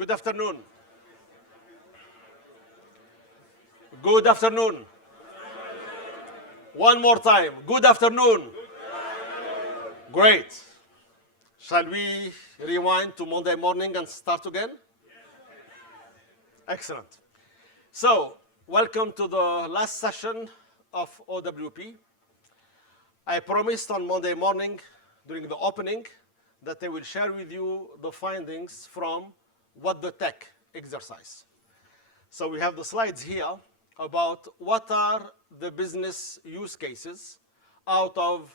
Good afternoon. Good afternoon. One more time. Good afternoon. Great. Shall we rewind to Monday morning and start again? Excellent. So, welcome to the last session of OWP. I promised on Monday morning during the opening that I will share with you the findings from What the Tech exercise. So we have the slides here about what are the business use cases out of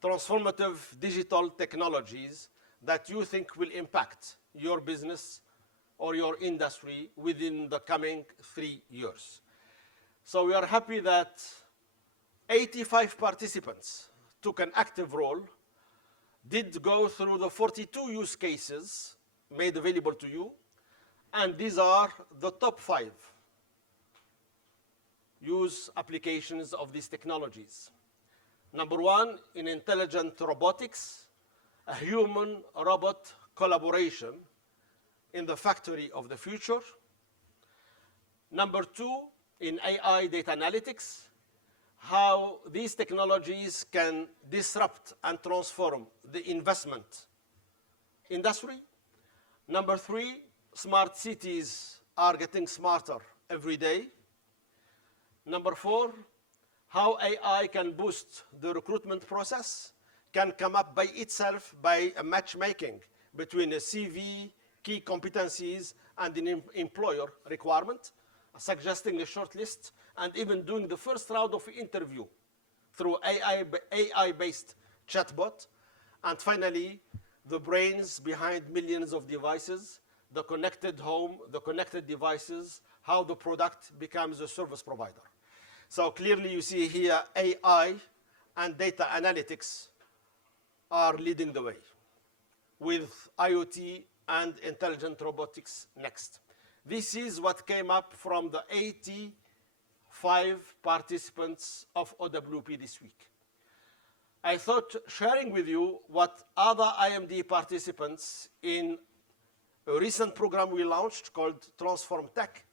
transformative digital technologies that you think will impact your business or your industry within the coming 3 years. So we are happy that 85 participants took an active role, did go through the 42 use cases made available to you, and these are the top 5 use applications of these technologies. Number 1, in intelligent robotics, a human-robot collaboration in the factory of the future. Number 2, in AI data analytics, how these technologies can disrupt and transform the investment industry. Number 3, smart cities are getting smarter every day. Number 4, how AI can boost the recruitment process, can come up by itself by a matchmaking between a CV, key competencies, and an employer requirement, suggesting a short list, and even doing the first round of interview through AI-based chatbot. And finally, the brains behind millions of devices, the connected home, the connected devices, how the product becomes a service provider. So clearly you see here AI and data analytics are leading the way, with IoT and intelligent robotics next. This is what came up from the 85 participants of OWP this week. I thought sharing with you what other IMD participants in a recent program we launched called Transform Tech,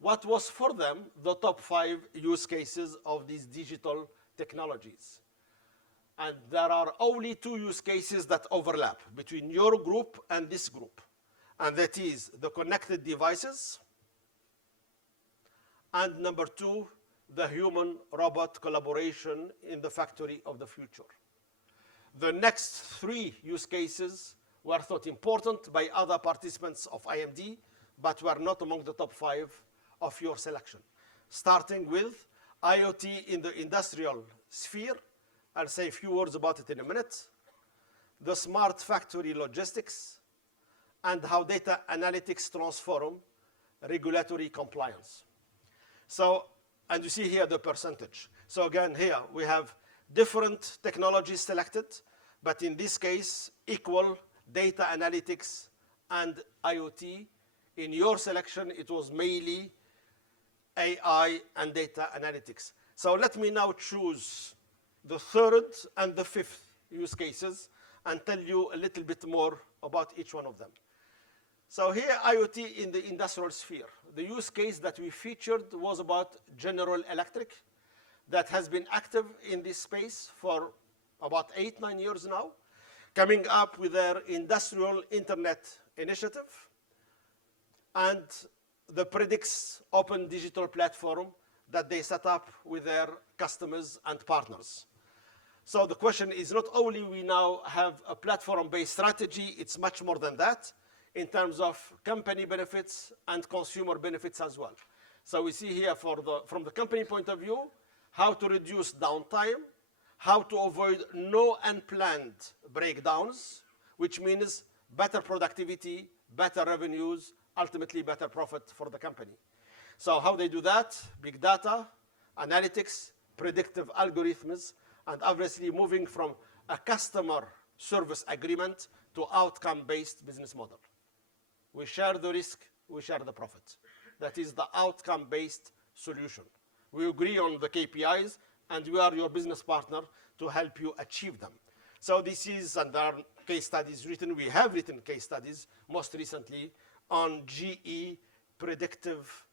what was for them the top 5 use cases of these digital technologies. And there are only 2 use cases that overlap between your group and this group. And that is the connected devices, and number 2, the human-robot collaboration in the factory of the future. The next 3 use cases were thought important by other participants of IMD, but were not among the top 5 of your selection. Starting with IoT in the industrial sphere. I'll say a few words about it in a minute. The smart factory logistics, and how data analytics transform regulatory compliance. So, and you see here the percentage. So again, here we have different technologies selected, but in this case, equal data analytics and IoT. In your selection, it was mainly AI and data analytics. So let me now choose the 3rd and the 5th use cases and tell you a little bit more about each one of them. So here, IoT in the industrial sphere. The use case that we featured was about General Electric, that has been active in this space for about 8-9 years now, coming up with their industrial internet initiative and the Predix open digital platform that they set up with their customers and partners. So the question is not only we now have a platform-based strategy, it's much more than that in terms of company benefits and consumer benefits as well. So we see here from the company point of view, how to reduce downtime, how to avoid no unplanned breakdowns, which means better productivity, better revenues, ultimately better profit for the company. So how they do that? Big data, analytics, predictive algorithms, and obviously moving from a customer service agreement to outcome-based business model. We share the risk, we share the profit. That is the outcome-based solution. We agree on the KPIs, and we are your business partner to help you achieve them. So this is, and there are case studies written. We have written case studies, most recently on GE predictive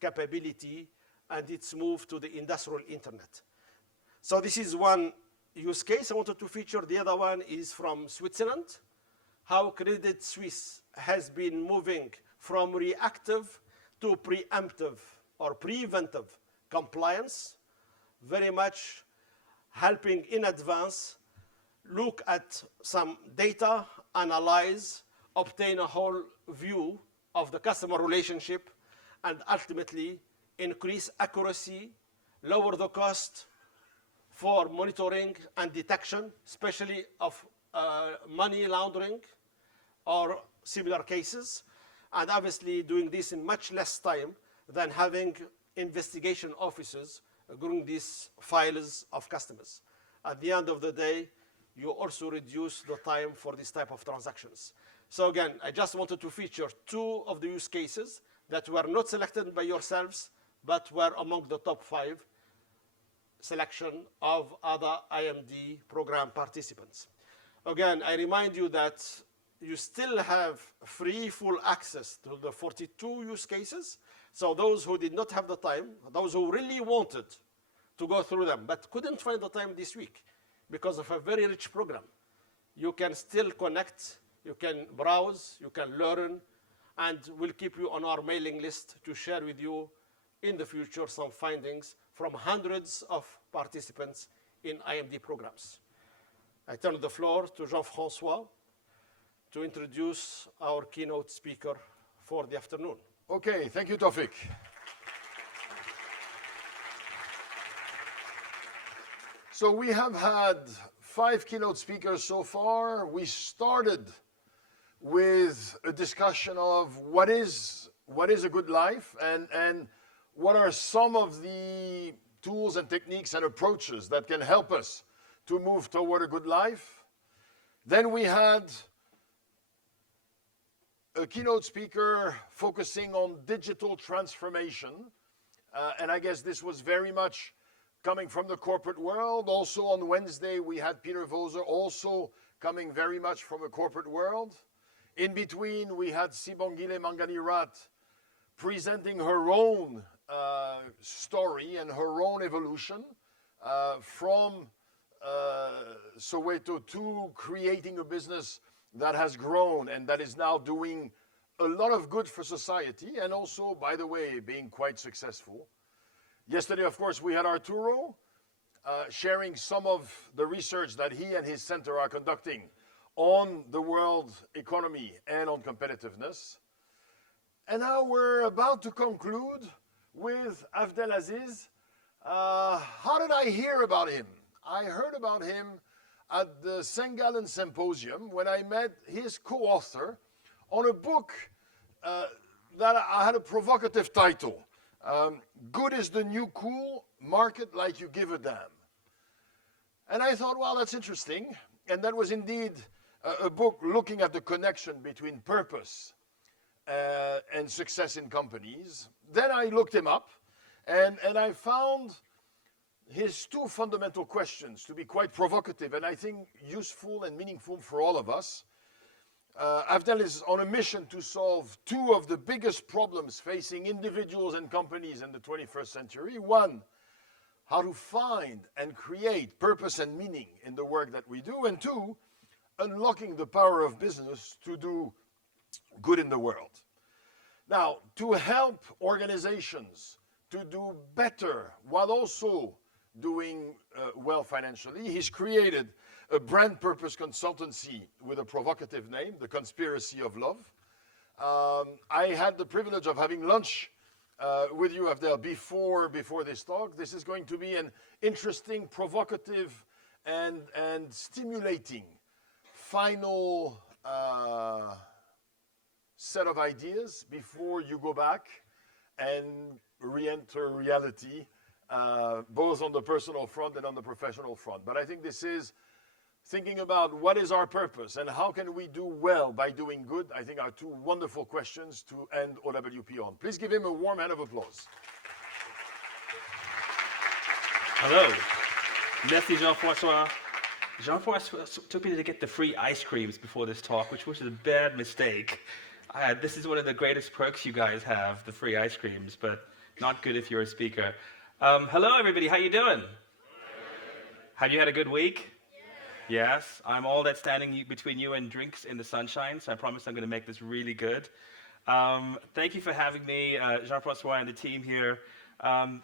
capability and its move to the industrial internet. So this is one use case I wanted to feature. The other one is from Switzerland, how Credit Suisse has been moving from reactive to preemptive or preventive compliance, very much helping in advance look at some data, analyze, obtain a whole view of the customer relationship, and ultimately increase accuracy, lower the cost for monitoring and detection, especially of money laundering or similar cases, and obviously doing this in much less time than having investigation officers going these files of customers. At the end of the day, you also reduce the time for this type of transactions. So again, I just wanted to feature two of the use cases that were not selected by yourselves, but were among the top 5 selection of other IMD program participants. Again, I remind you that you still have free full access to the 42 use cases. So those who did not have the time, those who really wanted to go through them, but couldn't find the time this week because of a very rich program, you can still connect, you can browse, you can learn, and we'll keep you on our mailing list to share with you in the future some findings from hundreds of participants in IMD programs. I turn the floor to Jean-François to introduce our keynote speaker for the afternoon. Okay, thank you, Tawfiq. So we have had 5 keynote speakers so far. We started with a discussion of what is a good life and what are some of the tools and techniques and approaches that can help us to move toward a good life. Then we had a keynote speaker focusing on digital transformation. And I guess this was very much coming from the corporate world. Also on Wednesday, we had Peter Voser, also coming very much from a corporate world. In between, we had Sibongile Manganirat presenting her own story and her own evolution from Soweto to creating a business that has grown and that is now doing a lot of good for society and also, by the way, being quite successful. Yesterday, of course, we had Arturo sharing some of the research that he and his center are conducting on the world economy and on competitiveness. And now we're about to conclude with Abdelaziz. How did I hear about him? I heard about him at the St. Gallen Symposium when I met his co-author on a book that I had a provocative title. Good is the new cool, market like you give a damn. And I thought, well, that's interesting. And that was indeed a book looking at the connection between purpose and success in companies. Then I looked him up and I found his 2 fundamental questions to be quite provocative and I think useful and meaningful for all of us. Abdel is on a mission to solve 2 of the biggest problems facing individuals and companies in the 21st century. 1, how to find and create purpose and meaning in the work that we do. And 2, unlocking the power of business to do good in the world. Now, to help organizations to do better while also doing well financially, he's created a brand purpose consultancy with a provocative name, The Conspiracy of Love. I had the privilege of having lunch with you, Abdel, before this talk. This is going to be an interesting, provocative, and stimulating final set of ideas before you go back and re-enter reality, both on the personal front and on the professional front. But I think this is thinking about what is our purpose and how can we do well by doing good, I think are 2 wonderful questions to end OWP on. Please give him a warm hand of applause. Hello. Merci, Jean-François. Jean-François took me to get the free ice creams before this talk, which was a bad mistake. This is one of the greatest perks you guys have, the free ice creams, but not good if you're a speaker. Hello, everybody. How you doing? Have you had a good week? Yes. I'm all that's standing between you and drinks in the sunshine, so I promise I'm going to make this really good. Thank you for having me, Jean-Francois and the team here.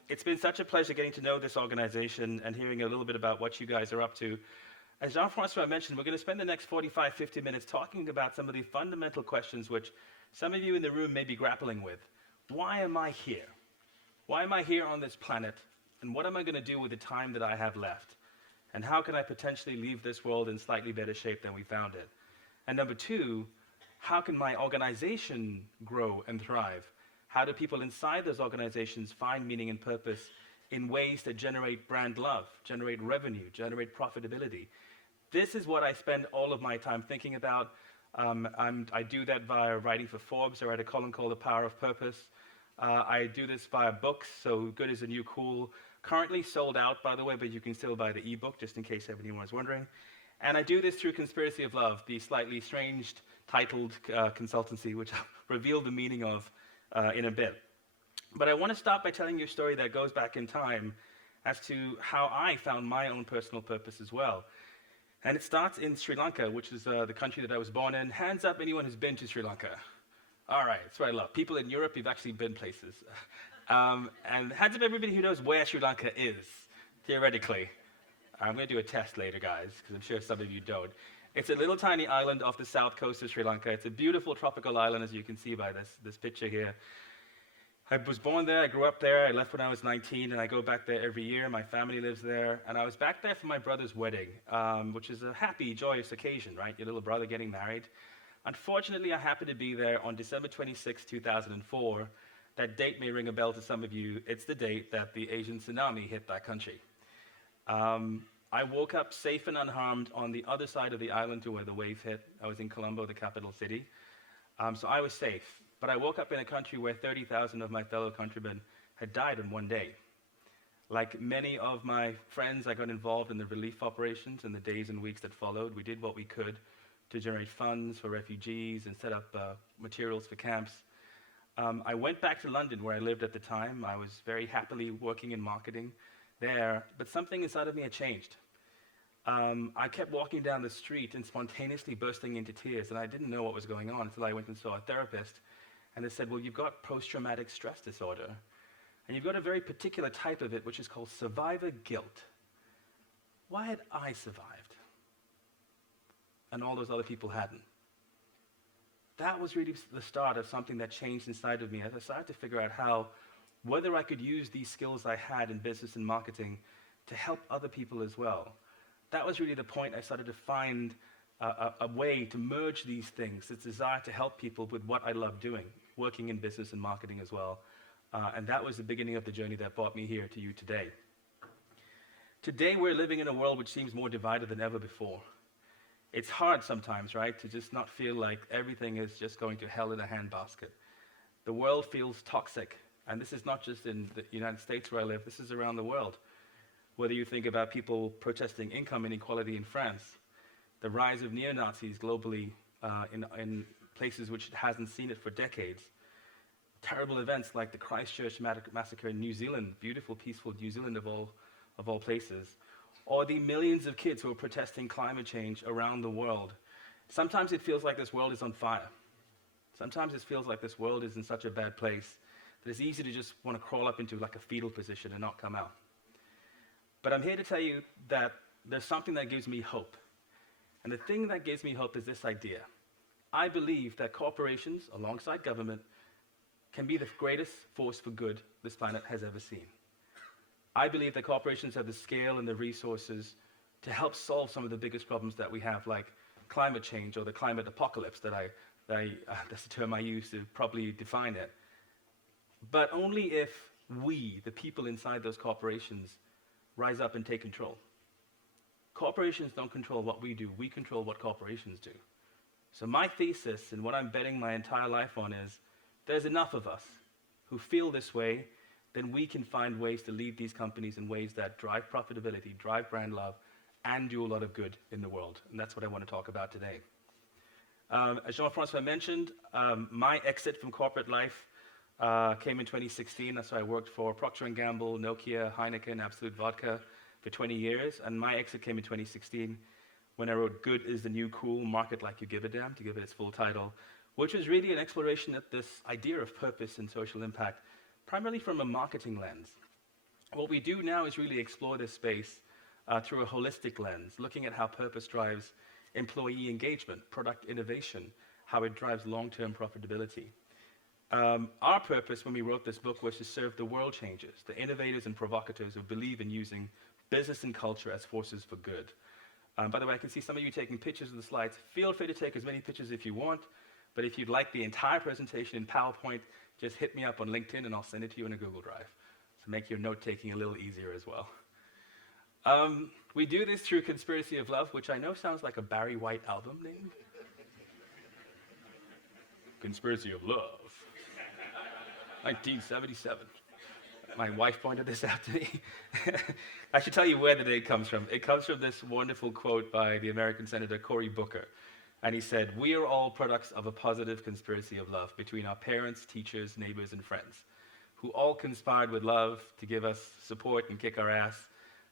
It's been such a pleasure getting to know this organization and hearing a little bit about what you guys are up to. As Jean-Francois mentioned, we're going to spend the next 45, 50 minutes talking about some of the fundamental questions which some of you in the room may be grappling with. Why am I here? Why am I here on this planet? And what am I going to do with the time that I have left? And how can I potentially leave this world in slightly better shape than we found it? And number two, how can my organization grow and thrive? How do people inside those organizations find meaning and purpose in ways that generate brand love, generate revenue, generate profitability? This is what I spend all of my time thinking about. I do that via writing for Forbes. I write a column called The Power of Purpose. I do this via books, so Good is the New Cool. Currently sold out, by the way, but you can still buy the ebook, just in case anyone was wondering. And I do this through Conspiracy of Love, the slightly strange titled consultancy, which I'll reveal the meaning of in a bit. But I want to start by telling you a story that goes back in time as to how I found my own personal purpose as well. And it starts in Sri Lanka, which is the country that I was born in. Hands up anyone who's been to Sri Lanka. All right, that's what I love. People in Europe, you've actually been places. And hands up everybody who knows where Sri Lanka is, theoretically. I'm going to do a test later, guys, because I'm sure some of you don't. It's a little tiny island off the south coast of Sri Lanka. It's a beautiful tropical island, as you can see by this picture here. I was born there, I grew up there, I left when I was 19, and I go back there every year. My family lives there, and I was back there for my brother's wedding, which is a happy, joyous occasion, right? Your little brother getting married. Unfortunately, I happened to be there on December 26, 2004. That date may ring a bell to some of you. It's the date that the Asian tsunami hit that country. I woke up safe and unharmed on the other side of the island to where the wave hit. I was in Colombo, the capital city. So I was safe. But I woke up in a country where 30,000 of my fellow countrymen had died in one day. Like many of my friends, I got involved in the relief operations in the days and weeks that followed. We did what we could to generate funds for refugees and set up materials for camps. I went back to London, where I lived at the time. I was very happily working in marketing there, but something inside of me had changed. I kept walking down the street and spontaneously bursting into tears, and I didn't know what was going on until I went and saw a therapist. And they said, well, you've got post-traumatic stress disorder, and you've got a very particular type of it, which is called survivor guilt. Why had I survived, and all those other people hadn't? That was really the start of something that changed inside of me as I started to figure out whether I could use these skills I had in business and marketing to help other people as well. That was really the point. I started to find a way to merge these things, this desire to help people with what I love doing, working in business and marketing as well. And that was the beginning of the journey that brought me here to you today. Today, we're living in a world which seems more divided than ever before. It's hard sometimes, right, to just not feel like everything is just going to hell in a handbasket. The world feels toxic, and this is not just in the United States where I live, this is around the world. Whether you think about people protesting income inequality in France, the rise of neo-Nazis globally in places which hasn't seen it for decades, terrible events like the Christchurch massacre in New Zealand, beautiful, peaceful New Zealand of all places, or the millions of kids who are protesting climate change around the world. Sometimes it feels like this world is on fire. Sometimes it feels like this world is in such a bad place that it's easy to just want to crawl up into like a fetal position and not come out. But I'm here to tell you that there's something that gives me hope. And the thing that gives me hope is this idea. I believe that corporations, alongside government, can be the greatest force for good this planet has ever seen. I believe that corporations have the scale and the resources to help solve some of the biggest problems that we have, like climate change or the climate apocalypse that's the term I use to properly define it. But only if we, the people inside those corporations, rise up and take control. Corporations don't control what we do, we control what corporations do. So my thesis, and what I'm betting my entire life on, is there's enough of us who feel this way, then we can find ways to lead these companies in ways that drive profitability, drive brand love, and do a lot of good in the world. And that's what I want to talk about today. As Jean-Francois mentioned, my exit from corporate life came in 2016. So I worked for Procter & Gamble, Nokia, Heineken, Absolut Vodka for 20 years. And my exit came in 2016 when I wrote Good is the New Cool, Market Like You Give a Damn, to give it its full title, which was really an exploration of this idea of purpose and social impact, primarily from a marketing lens. What we do now is really explore this space through a holistic lens, looking at how purpose drives employee engagement, product innovation, how it drives long-term profitability. Our purpose when we wrote this book was to serve the world changers, the innovators and provocateurs who believe in using business and culture as forces for good. By the way, I can see some of you taking pictures of the slides. Feel free to take as many pictures if you want, but if you'd like the entire presentation in PowerPoint, just hit me up on LinkedIn and I'll send it to you in a Google Drive. So make your note-taking a little easier as well. We do this through Conspiracy of Love, which I know sounds like a Barry White album name. Conspiracy of Love. 1977. My wife pointed this out to me. I should tell you where the name comes from. It comes from this wonderful quote by the American Senator Cory Booker. And he said, "We are all products of a positive conspiracy of love between our parents, teachers, neighbors, and friends, who all conspired with love to give us support and kick our ass,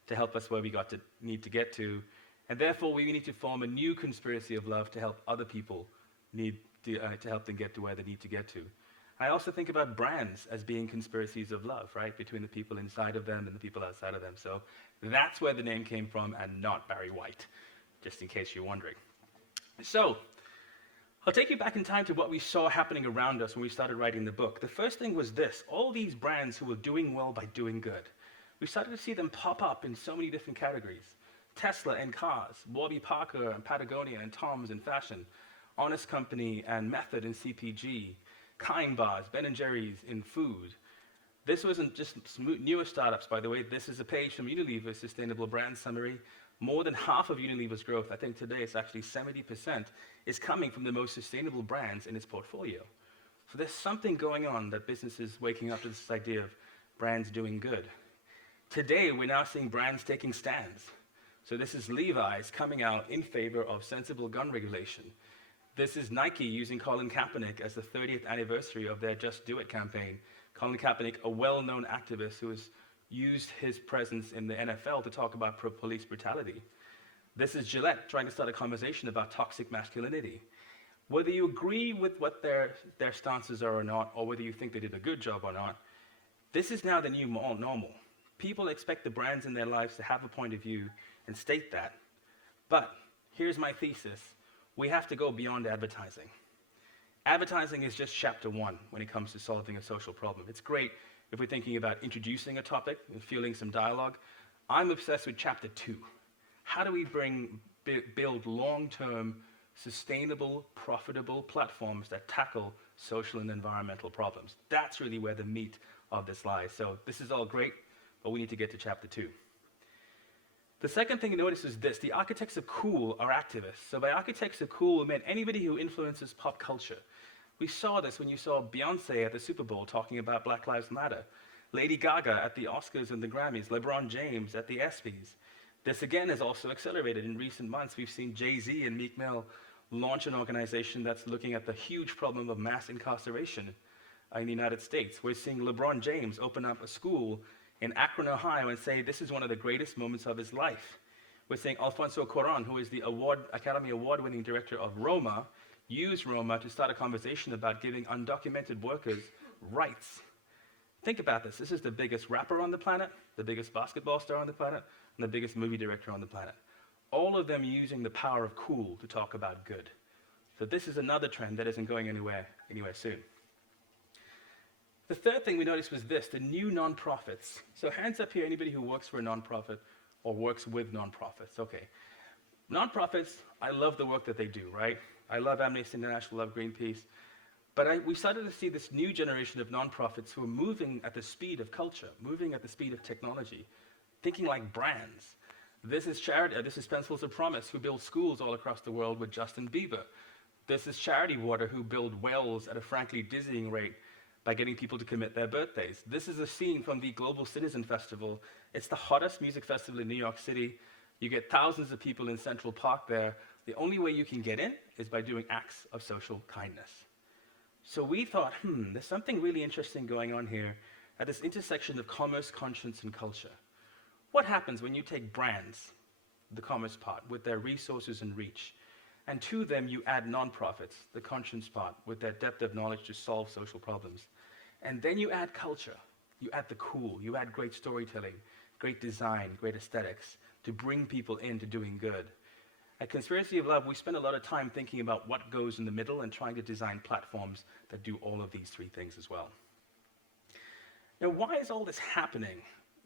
to help us where we need to get to. And therefore, we need to form a new conspiracy of love to help other people to help them get to where they need to get to." I also think about brands as being conspiracies of love, right? Between the people inside of them and the people outside of them. So that's where the name came from and not Barry White, just in case you're wondering. So I'll take you back in time to what we saw happening around us when we started writing the book. The first thing was this: all these brands who were doing well by doing good. We started to see them pop up in so many different categories. Tesla and cars, Warby Parker and Patagonia and Tom's in fashion, Honest Company and Method in CPG, Kind Bars, Ben & Jerry's in food. This wasn't just newer startups, by the way. This is a page from Unilever's Sustainable Brand Summary. More than half of Unilever's growth, I think today it's actually 70%, is coming from the most sustainable brands in its portfolio. So there's something going on that businesses waking up to this idea of brands doing good. Today, we're now seeing brands taking stands. So this is Levi's coming out in favor of sensible gun regulation. This is Nike using Colin Kaepernick as the 30th anniversary of their Just Do It campaign. Colin Kaepernick, a well-known activist who has used his presence in the NFL to talk about police brutality. This is Gillette trying to start a conversation about toxic masculinity. Whether you agree with what their stances are or not, or whether you think they did a good job or not, this is now the new normal. People expect the brands in their lives to have a point of view and state that. But here's my thesis. We have to go beyond advertising. Advertising is just chapter one when it comes to solving a social problem. It's great if we're thinking about introducing a topic and fueling some dialogue. I'm obsessed with chapter two. How do we build long-term, sustainable, profitable platforms that tackle social and environmental problems? That's really where the meat of this lies. So this is all great, but we need to get to chapter two. The second thing you notice is this: the architects of cool are activists. So by architects of cool, we meant anybody who influences pop culture. We saw this when you saw Beyonce at the Super Bowl talking about Black Lives Matter, Lady Gaga at the Oscars and the Grammys, LeBron James at the ESPYs. This again has also accelerated in recent months. We've seen Jay-Z and Meek Mill launch an organization that's looking at the huge problem of mass incarceration in the United States. We're seeing LeBron James open up a school in Akron, Ohio, and say this is one of the greatest moments of his life. We're saying Alfonso Cuarón, who is the Academy Award-winning director of Roma, used Roma to start a conversation about giving undocumented workers rights. Think about this. This is the biggest rapper on the planet, the biggest basketball star on the planet, and the biggest movie director on the planet. All of them using the power of cool to talk about good. So this is another trend that isn't going anywhere soon. The third thing we noticed was this: the new nonprofits. So hands up here, anybody who works for a nonprofit or works with nonprofits. Okay. Nonprofits, I love the work that they do, right? I love Amnesty International, love Greenpeace. But we started to see this new generation of nonprofits who are moving at the speed of culture, moving at the speed of technology, thinking like brands. This is Pencils of Promise, who build schools all across the world with Justin Bieber. This is Charity Water, who build wells at a frankly dizzying rate by getting people to commit their birthdays. This is a scene from the Global Citizen Festival. It's the hottest music festival in New York City. You get thousands of people in Central Park there The only way you can get in is by doing acts of social kindness. So we thought, there's something really interesting going on here at this intersection of commerce, conscience, and culture. What happens when you take brands, the commerce part, with their resources and reach, and to them you add nonprofits, the conscience part, with their depth of knowledge to solve social problems, and then you add culture, you add the cool, you add great storytelling, great design, great aesthetics, to bring people into doing good. At Conspiracy of Love, we spend a lot of time thinking about what goes in the middle and trying to design platforms that do all of these three things as well. Now, why is all this happening?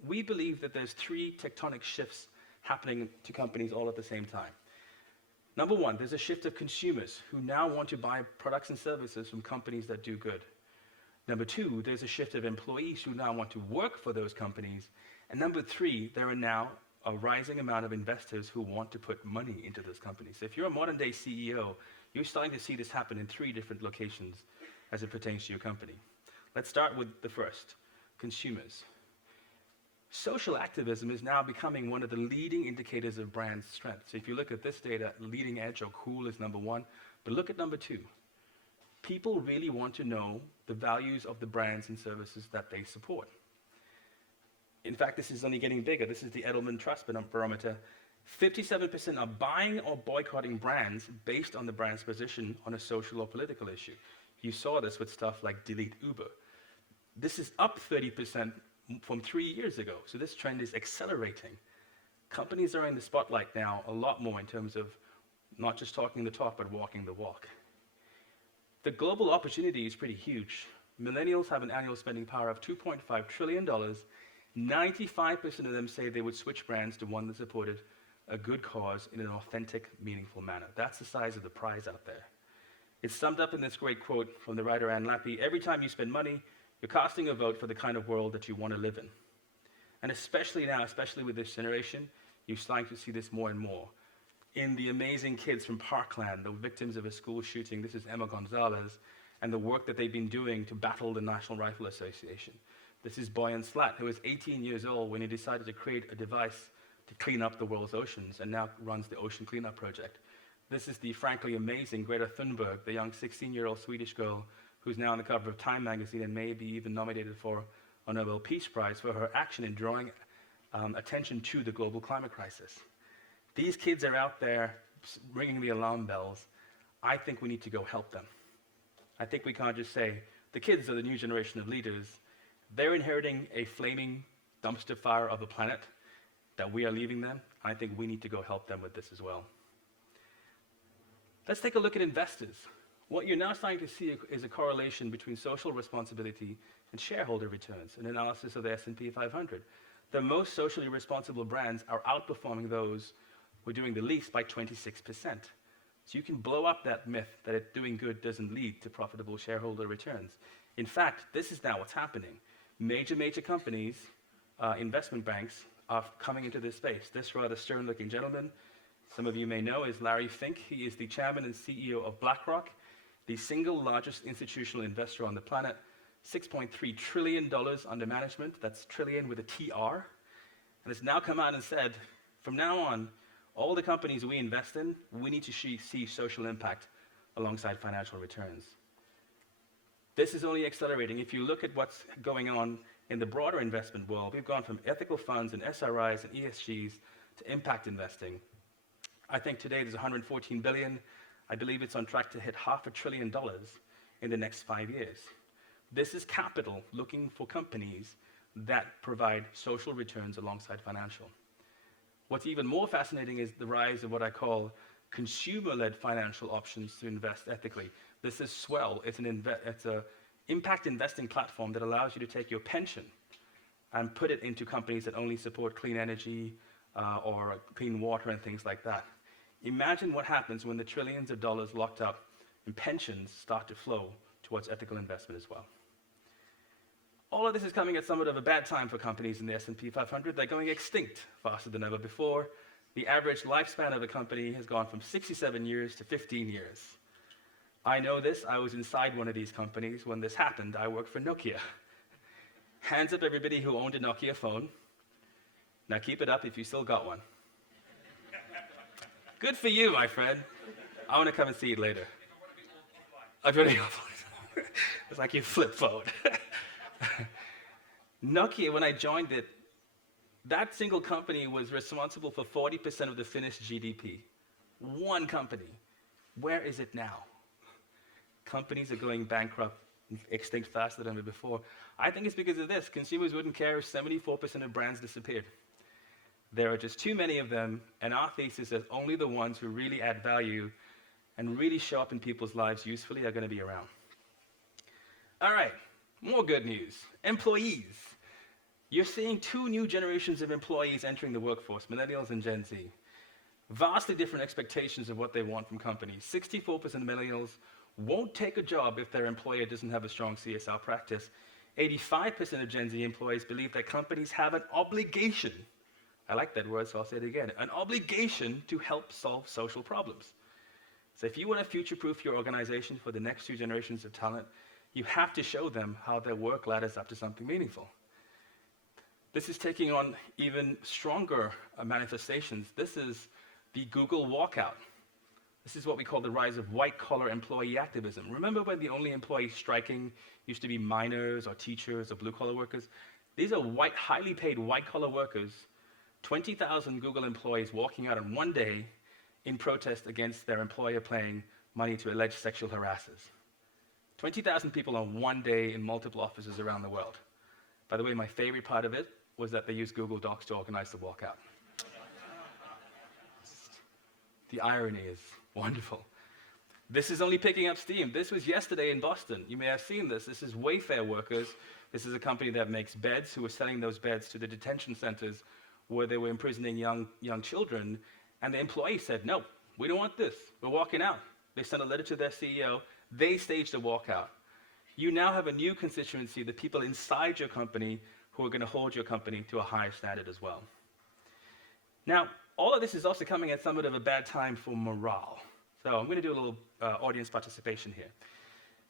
We believe that there's three tectonic shifts happening to companies all at the same time. Number one, there's a shift of consumers who now want to buy products and services from companies that do good. Number two, there's a shift of employees who now want to work for those companies. And number three, there are now a rising amount of investors who want to put money into those companies. If you're a modern day CEO, you're starting to see this happen in three different locations as it pertains to your company. Let's start with the first, consumers. Social activism is now becoming one of the leading indicators of brand strength. So if you look at this data, leading edge or cool is number one, but look at number two. People really want to know the values of the brands and services that they support. In fact, this is only getting bigger. This is the Edelman Trust Barometer. 57% are buying or boycotting brands based on the brand's position on a social or political issue. You saw this with stuff like delete Uber. This is up 30% from 3 years ago. So this trend is accelerating. Companies are in the spotlight now a lot more in terms of not just talking the talk, but walking the walk. The global opportunity is pretty huge. Millennials have an annual spending power of $2.5 trillion. 95% of them say they would switch brands to one that supported a good cause in an authentic, meaningful manner. That's the size of the prize out there. It's summed up in this great quote from the writer Anne Lappy: every time you spend money, you're casting a vote for the kind of world that you want to live in. And especially now, especially with this generation, you're starting to see this more and more. In the amazing kids from Parkland, the victims of a school shooting, this is Emma Gonzalez, and the work that they've been doing to battle the National Rifle Association. This is Boyan Slat, who was 18 years old when he decided to create a device to clean up the world's oceans and now runs the Ocean Cleanup Project. This is the frankly amazing Greta Thunberg, the young 16-year-old Swedish girl who's now on the cover of Time magazine and may be even nominated for a Nobel Peace Prize for her action in drawing attention to the global climate crisis. These kids are out there ringing the alarm bells. I think we need to go help them. I think we can't just say, the kids are the new generation of leaders. They're inheriting a flaming dumpster fire of a planet that we are leaving them. I think we need to go help them with this as well. Let's take a look at investors. What you're now starting to see is a correlation between social responsibility and shareholder returns, an analysis of the S&P 500. The most socially responsible brands are outperforming those who are doing the least by 26%. So you can blow up that myth that doing good doesn't lead to profitable shareholder returns. In fact, this is now what's happening. Major companies, investment banks, are coming into this space. This rather stern-looking gentleman, some of you may know, is Larry Fink. He is the chairman and CEO of BlackRock, the single largest institutional investor on the planet, $6.3 trillion under management. That's trillion with a TR. And it's now come out and said, from now on, all the companies we invest in, we need to see social impact alongside financial returns. This is only accelerating. If you look at what's going on in the broader investment world, we've gone from ethical funds and SRIs and ESGs to impact investing. I think today there's 114 billion. I believe it's on track to hit $500 billion in the next 5 years. This is capital looking for companies that provide social returns alongside financial. What's even more fascinating is the rise of what I call consumer-led financial options to invest ethically. This is Swell. It's an impact investing platform that allows you to take your pension and put it into companies that only support clean energy or clean water and things like that. Imagine what happens when the trillions of dollars locked up in pensions start to flow towards ethical investment as well. All of this is coming at somewhat of a bad time for companies in the S&P 500. They're going extinct faster than ever before. The average lifespan of a company has gone from 67 years to 15 years. I know this. I was inside one of these companies when this happened. I worked for Nokia. Hands up everybody who owned a Nokia phone. Now keep it up if you still got one. Good for you, my friend. I want to come and see it later. I've already It's like you flip phone. Nokia, when I joined it, that single company was responsible for 40% of the Finnish GDP. One company. Where is it now? Companies are going bankrupt, extinct faster than ever before. I think it's because of this. Consumers wouldn't care if 74% of brands disappeared. There are just too many of them, and our thesis is only the ones who really add value and really show up in people's lives usefully are going to be around. All right, more good news. Employees. You're seeing two new generations of employees entering the workforce, millennials and Gen Z. Vastly different expectations of what they want from companies. 64% of millennials won't take a job if their employer doesn't have a strong CSR practice. 85% of Gen Z employees believe that companies have an obligation, I like that word, so I'll say it again, an obligation to help solve social problems. So if you want to future-proof your organization for the next two generations of talent, you have to show them how their work ladders up to something meaningful. This is taking on even stronger manifestations. This is the Google walkout. This is what we call the rise of white-collar employee activism. Remember when the only employees striking used to be miners or teachers or blue-collar workers? These are highly paid white-collar workers, 20,000 Google employees walking out on one day in protest against their employer paying money to alleged sexual harassers. 20,000 people on one day in multiple offices around the world. By the way, my favorite part of it was that they used Google Docs to organize the walkout. The irony is wonderful. This is only picking up steam. This was yesterday in Boston. You may have seen this. This is Wayfair workers. This is a company that makes beds who were selling those beds to the detention centers where they were imprisoning young children. And the employee said, no, we don't want this. We're walking out. They sent a letter to their CEO. They staged a walkout. You now have a new constituency, the people inside your company who are going to hold your company to a higher standard as well. Now, all of this is also coming at somewhat of a bad time for morale. So I'm going to do a little audience participation here.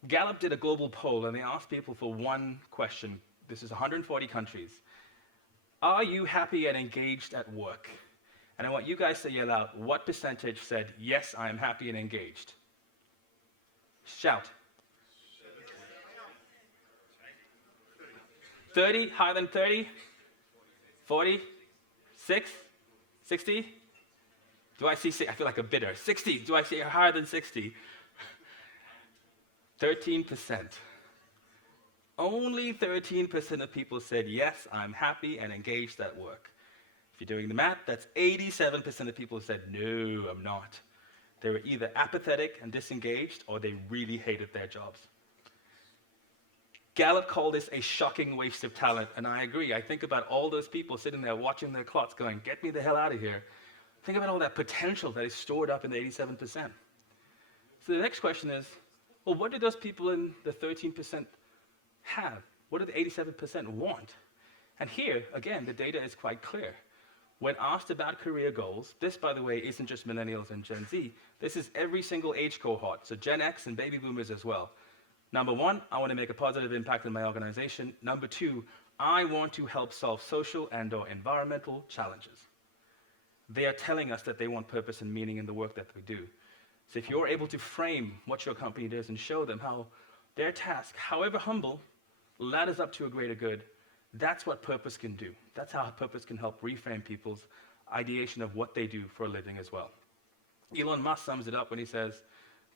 Gallup did a global poll, and they asked people for one question. This is 140 countries. Are you happy and engaged at work? And I want you guys to yell out what percentage said, yes, I am happy and engaged. Shout. 30, higher than 30? 40? 6? 60? Do I see, I feel like a bidder. 60, do I see higher than 60? 13%. Only 13% of people said, yes, I'm happy and engaged at work. If you're doing the math, that's 87% of people who said, no, I'm not. They were either apathetic and disengaged, or they really hated their jobs. Gallup called this a shocking waste of talent, and I agree. I think about all those people sitting there watching their clocks going, get me the hell out of here. Think about all that potential that is stored up in the 87%. So the next question is, well, what do those people in the 13% have? What do the 87% want? And here, again, the data is quite clear. When asked about career goals, this, by the way, isn't just millennials and Gen Z. This is every single age cohort, so Gen X and baby boomers as well. Number one, I want to make a positive impact in my organization. Number two, I want to help solve social and/or environmental challenges. They are telling us that they want purpose and meaning in the work that we do. So if you're able to frame what your company does and show them how their task, however humble, ladders up to a greater good, that's what purpose can do. That's how purpose can help reframe people's ideation of what they do for a living as well. Elon Musk sums it up when he says,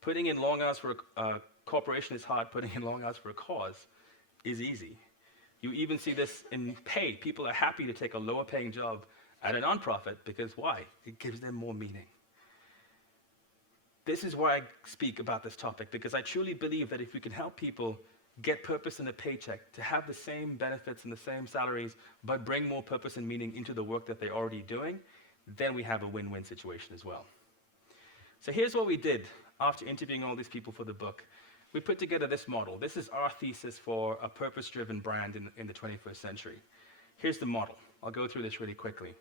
putting in long hours for a corporation is hard, putting in long hours for a cause is easy. You even see this in pay. People are happy to take a lower paying job at a nonprofit because why? It gives them more meaning. This is why I speak about this topic, because I truly believe that if we can help people get purpose in a paycheck, to have the same benefits and the same salaries, but bring more purpose and meaning into the work that they're already doing, then we have a win-win situation as well. So here's what we did after interviewing all these people for the book. We put together this model. This is our thesis for a purpose-driven brand in the 21st century. Here's the model. I'll go through this really quickly.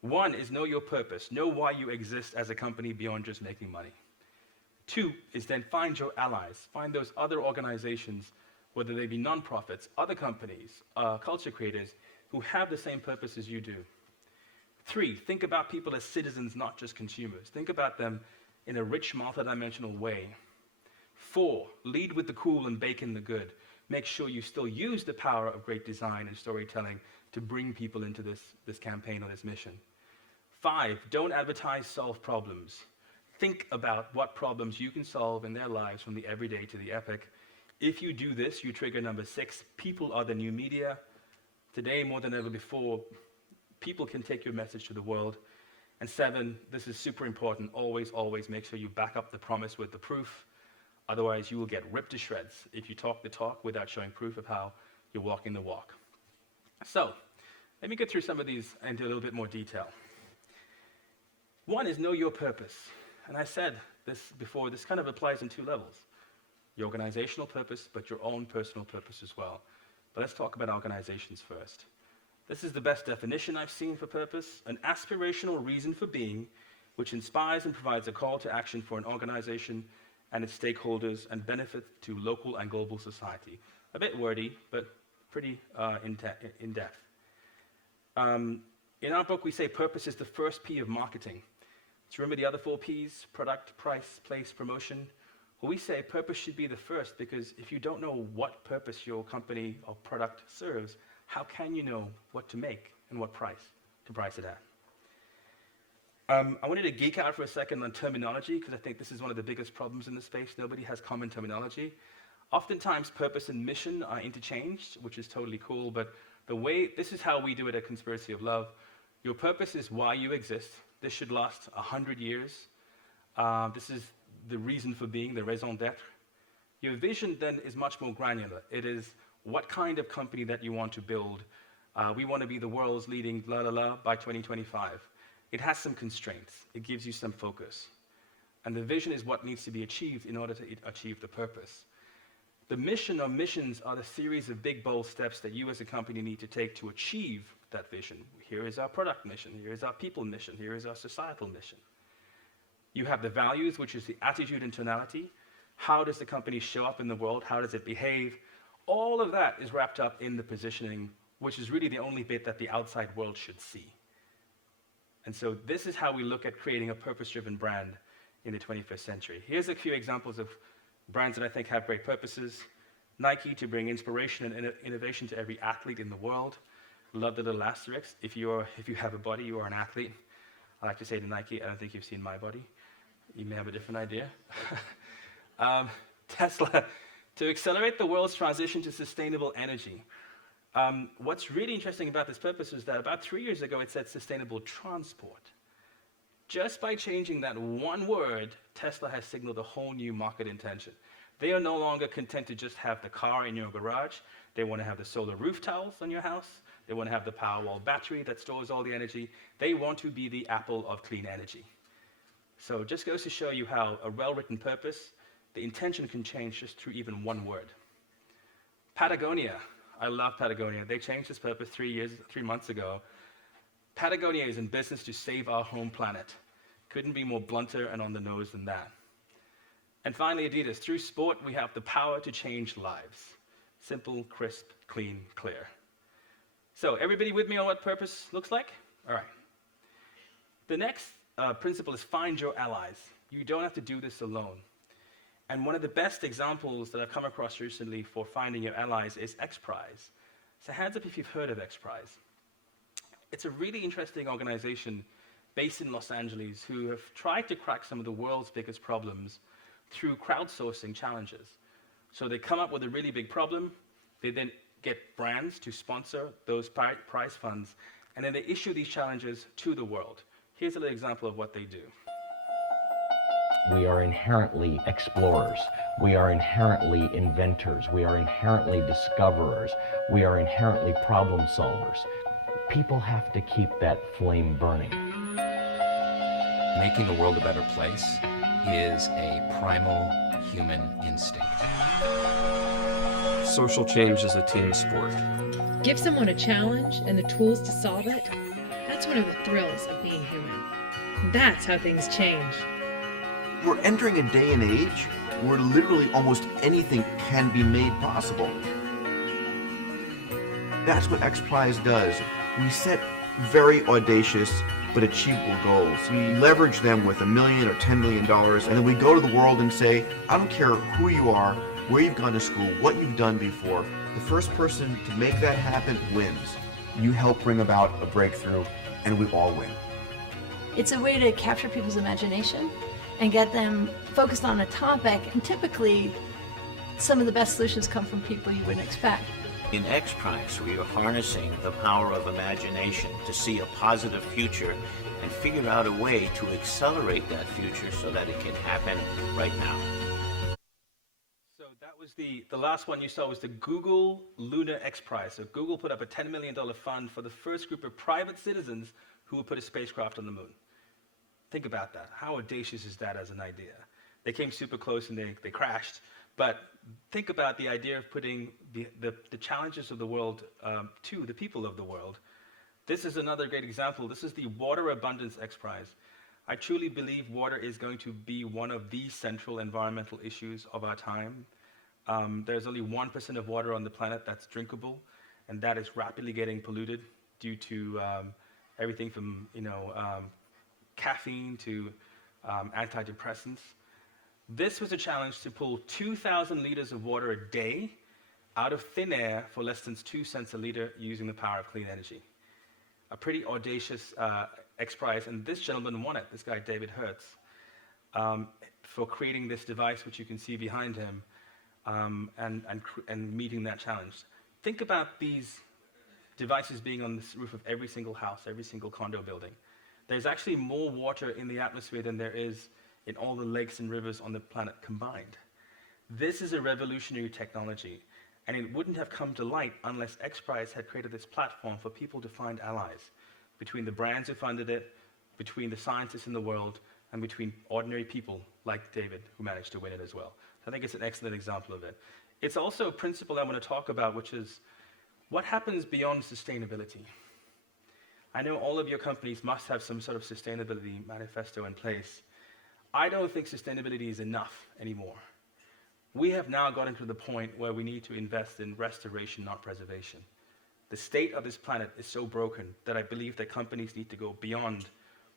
One is know your purpose. Know why you exist as a company beyond just making money. Two is then find your allies. Find those other organizations, whether they be nonprofits, other companies, culture creators, who have the same purpose as you do. 3, think about people as citizens, not just consumers. Think about them in a rich, multidimensional way. 4, lead with the cool and bake in the good. Make sure you still use the power of great design and storytelling to bring people into this campaign or this mission. 5, don't advertise, solve problems. Think about what problems you can solve in their lives from the everyday to the epic. If you do this, you trigger number 6, people are the new media. Today, more than ever before, people can take your message to the world. And 7, this is super important, always, always make sure you back up the promise with the proof. Otherwise, you will get ripped to shreds if you talk the talk without showing proof of how you're walking the walk. So, let me get through some of these into a little bit more detail. 1 is know your purpose. And I said this before, this kind of applies in 2 levels. Your organizational purpose, but your own personal purpose as well. But let's talk about organizations first. This is the best definition I've seen for purpose, an aspirational reason for being, which inspires and provides a call to action for an organization and its stakeholders and benefit to local and global society. A bit wordy, but pretty in-depth. In our book, we say purpose is the first P of marketing. So remember the other 4 Ps, product, price, place, promotion? Well, we say purpose should be the first because if you don't know what purpose your company or product serves, how can you know what to make and what price to price it at? I wanted to geek out for a second on terminology because I think this is one of the biggest problems in the space. Nobody has common terminology. Oftentimes, purpose and mission are interchanged, which is totally cool, but this is how we do it at Conspiracy of Love. Your purpose is why you exist. This should last 100 years. This is the reason for being, the raison d'etre. Your vision then is much more granular. It is what kind of company that you want to build. We want to be the world's leading blah, blah, blah by 2025. It has some constraints. It gives you some focus. And the vision is what needs to be achieved in order to achieve the purpose. The mission or missions are the series of big, bold steps that you as a company need to take to achieve that vision. Here is our product mission. Here is our people mission. Here is our societal mission. You have the values, which is the attitude and tonality. How does the company show up in the world? How does it behave? All of that is wrapped up in the positioning, which is really the only bit that the outside world should see. And so this is how we look at creating a purpose-driven brand in the 21st century. Here's a few examples of brands that I think have great purposes. Nike, to bring inspiration and innovation to every athlete in the world. Love the little asterisk. If you have a body, you are an athlete. I like to say to Nike, I don't think you've seen my body. You may have a different idea. Tesla, to accelerate the world's transition to sustainable energy. What's really interesting about this purpose is that about 3 years ago, it said sustainable transport. Just by changing that one word, Tesla has signaled a whole new market intention. They are no longer content to just have the car in your garage. They want to have the solar roof tiles on your house. They want to have the Powerwall battery that stores all the energy. They want to be the Apple of clean energy. So it just goes to show you how a well-written purpose, the intention can change just through even one word. Patagonia. I love Patagonia. They changed its purpose 3 months ago. Patagonia is in business to save our home planet. Couldn't be more blunter and on the nose than that. And finally, Adidas. Through sport, we have the power to change lives. Simple, crisp, clean, clear. So everybody with me on what purpose looks like? All right. The next principle is find your allies. You don't have to do this alone. And one of the best examples that I've come across recently for finding your allies is XPRIZE. So hands up if you've heard of XPRIZE. It's a really interesting organization based in Los Angeles who have tried to crack some of the world's biggest problems through crowdsourcing challenges. So they come up with a really big problem, they then get brands to sponsor those prize funds, and then they issue these challenges to the world. Here's a little example of what they do. We are inherently explorers. We are inherently inventors. We are inherently discoverers. We are inherently problem solvers. People have to keep that flame burning. Making the world a better place is a primal human instinct. Social change is a team sport. Give someone a challenge and the tools to solve it. That's one of the thrills of being human. That's how things change. We're entering a day and age where literally almost anything can be made possible. That's what XPRIZE does. We set very audacious but achievable goals. We leverage them with $1 million or $10 million, and then we go to the world and say, I don't care who you are, where you've gone to school, what you've done before. The first person to make that happen wins. You help bring about a breakthrough, and we all win. It's a way to capture people's imagination and get them focused on a topic. And typically, some of the best solutions come from people you wouldn't expect. In XPRIZE, we are harnessing the power of imagination to see a positive future and figure out a way to accelerate that future so that it can happen right now. So that was the last one you saw was the Google Lunar XPRIZE. So Google put up a $10 million fund for the first group of private citizens who will put a spacecraft on the moon. Think about that. How audacious is that as an idea? They came super close and they crashed. But think about the idea of putting the challenges of the world to the people of the world. This is another great example. This is the Water Abundance XPRIZE. I truly believe water is going to be one of the central environmental issues of our time. There's only 1% of water on the planet that's drinkable, and that is rapidly getting polluted due to everything from caffeine to antidepressants. This was a challenge to pull 2,000 liters of water a day out of thin air for less than 2 cents a liter using the power of clean energy. A pretty audacious XPRIZE, and this gentleman won it, this guy David Hertz, for creating this device, which you can see behind him, and meeting that challenge. Think about these devices being on the roof of every single house, every single condo building. There's actually more water in the atmosphere than there is in all the lakes and rivers on the planet combined. This is a revolutionary technology, and it wouldn't have come to light unless XPRIZE had created this platform for people to find allies between the brands who funded it, between the scientists in the world, and between ordinary people like David, who managed to win it as well. I think it's an excellent example of it. It's also a principle I want to talk about, which is what happens beyond sustainability. I know all of your companies must have some sort of sustainability manifesto in place. I don't think sustainability is enough anymore. We have now gotten to the point where we need to invest in restoration, not preservation. The state of this planet is so broken that I believe that companies need to go beyond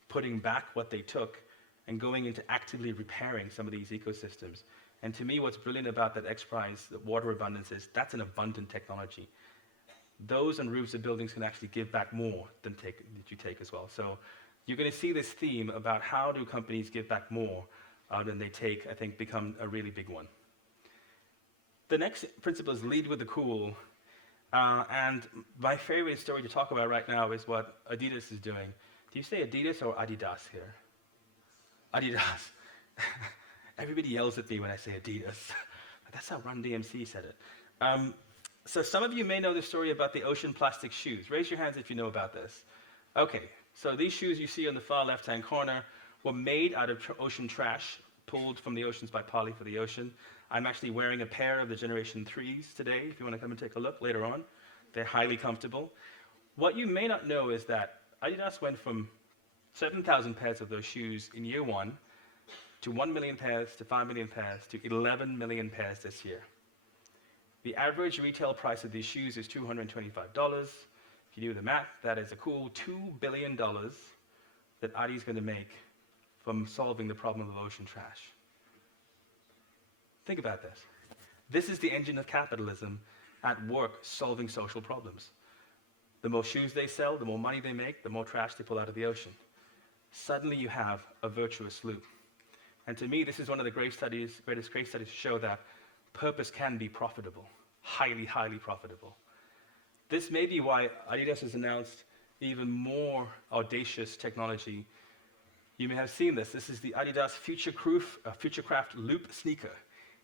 putting back what they took and going into actively repairing some of these ecosystems. And to me, what's brilliant about that XPRIZE, the Water Abundance, is that's an abundant technology. Those on roofs of buildings can actually give back more than you take as well. So you're going to see this theme about how do companies give back more than they take, I think, become a really big one. The next principle is lead with the cool. And my favorite story to talk about right now is what Adidas is doing. Do you say Adidas or Adidas here? Adidas. Everybody yells at me when I say Adidas. That's how Run DMC said it. So some of you may know the story about the ocean plastic shoes. Raise your hands if you know about this. Okay, so these shoes you see on the far left-hand corner were made out of ocean trash, pulled from the oceans by Poly for the Ocean. I'm actually wearing a pair of the Generation 3s today, if you want to come and take a look later on. They're highly comfortable. What you may not know is that Adidas went from 7,000 pairs of those shoes in year one to 1 million pairs, to 5 million pairs, to 11 million pairs this year. The average retail price of these shoes is $225. If you do the math, that is a cool $2 billion that Adi's going to make from solving the problem of ocean trash. Think about this. This is the engine of capitalism at work solving social problems. The more shoes they sell, the more money they make, the more trash they pull out of the ocean. Suddenly you have a virtuous loop. And to me, this is one of the greatest case studies to show that purpose can be profitable, highly, highly profitable. This may be why Adidas has announced even more audacious technology. You may have seen this. This is the Adidas Futurecraft Loop sneaker.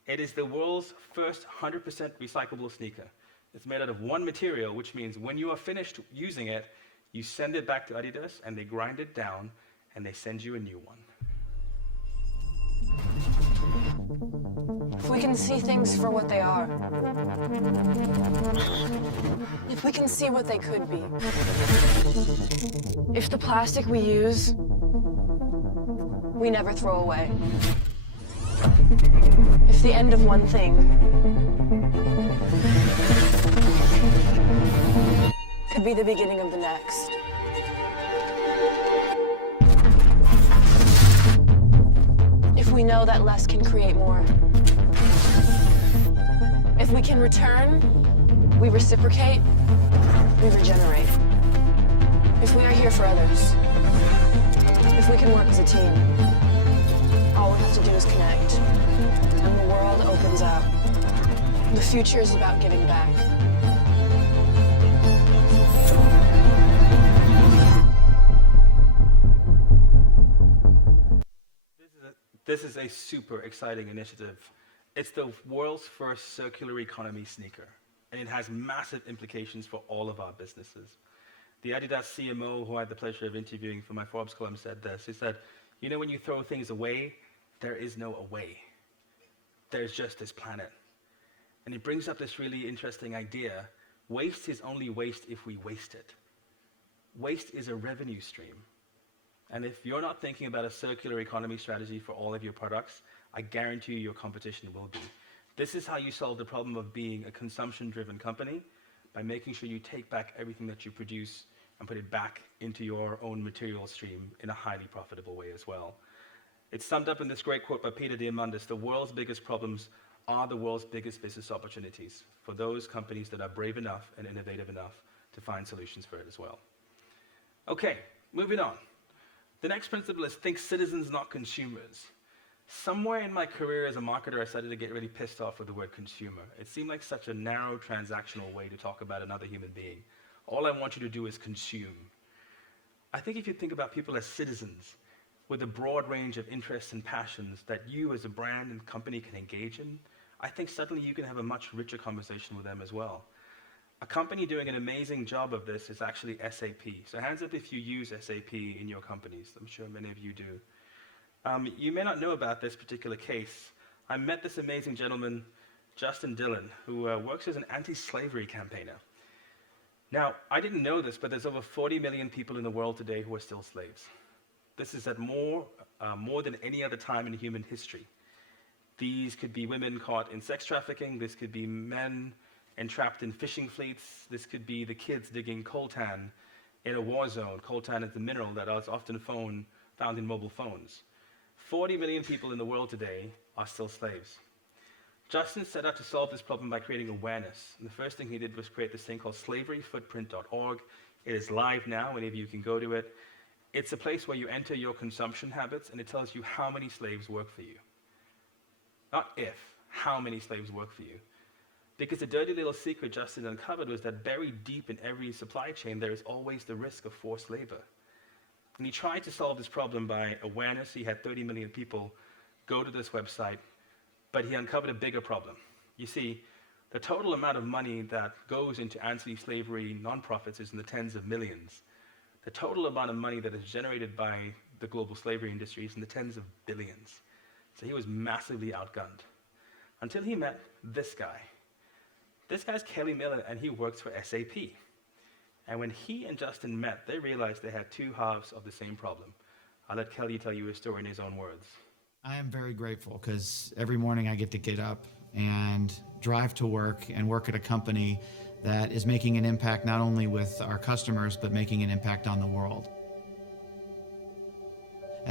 It is the world's first 100% recyclable sneaker. It's made out of one material, which means when you are finished using it, you send it back to Adidas, and they grind it down, and they send you a new one. If we can see things for what they are, if we can see what they could be, if the plastic we use, we never throw away, if the end of one thing could be the beginning of the next. we know that less can create more. If we can return, we reciprocate, we regenerate. If we are here for others, if we can work as a team, all we have to do is connect, and the world opens up. The future is about giving back. This is a super exciting initiative. It's the world's first circular economy sneaker, and it has massive implications for all of our businesses. The Adidas CMO, who I had the pleasure of interviewing for my Forbes column, said this. He said, you know, when you throw things away, there is no away. There's just this planet. And it brings up this really interesting idea. Waste is only waste if we waste it. Waste is a revenue stream. And if you're not thinking about a circular economy strategy for all of your products, I guarantee you your competition will be. This is how you solve the problem of being a consumption-driven company, by making sure you take back everything that you produce and put it back into your own material stream in a highly profitable way as well. It's summed up in this great quote by Peter Diamandis: the world's biggest problems are the world's biggest business opportunities for those companies that are brave enough and innovative enough to find solutions for it as well. Okay, moving on. The next principle is think citizens, not consumers. Somewhere in my career as a marketer, I started to get really pissed off with the word consumer. It seemed like such a narrow, transactional way to talk about another human being. All I want you to do is consume. I think if you think about people as citizens, with a broad range of interests and passions that you as a brand and company can engage in, I think suddenly you can have a much richer conversation with them as well. A company doing an amazing job of this is actually SAP. So hands up if you use SAP in your companies. I'm sure many of you do. You may not know about this particular case. I met this amazing gentleman, Justin Dillon, who works as an anti-slavery campaigner. Now, I didn't know this, but there's over 40 million people in the world today who are still slaves. This is at more than any other time in human history. These could be women caught in sex trafficking. This could be men entrapped in fishing fleets. This could be the kids digging coltan in a war zone. Coltan is the mineral that is often found in mobile phones. 40 million people in the world today are still slaves. Justin set out to solve this problem by creating awareness. And the first thing he did was create this thing called slaveryfootprint.org. It is live now. Any of you can go to it. It's a place where you enter your consumption habits, and it tells you how many slaves work for you. Not if, how many slaves work for you. Because the dirty little secret Justin uncovered was that buried deep in every supply chain, there is always the risk of forced labor. And he tried to solve this problem by awareness. He had 30 million people go to this website, but he uncovered a bigger problem. You see, the total amount of money that goes into anti-slavery nonprofits is in the tens of millions. The total amount of money that is generated by the global slavery industry is in the tens of billions. So he was massively outgunned. Until he met this guy. This guy's Kelly Miller, and he works for SAP. And when he and Justin met, they realized they had two halves of the same problem. I'll let Kelly tell you his story in his own words. I am very grateful because every morning I get up and drive to work and work at a company that is making an impact not only with our customers, but making an impact on the world.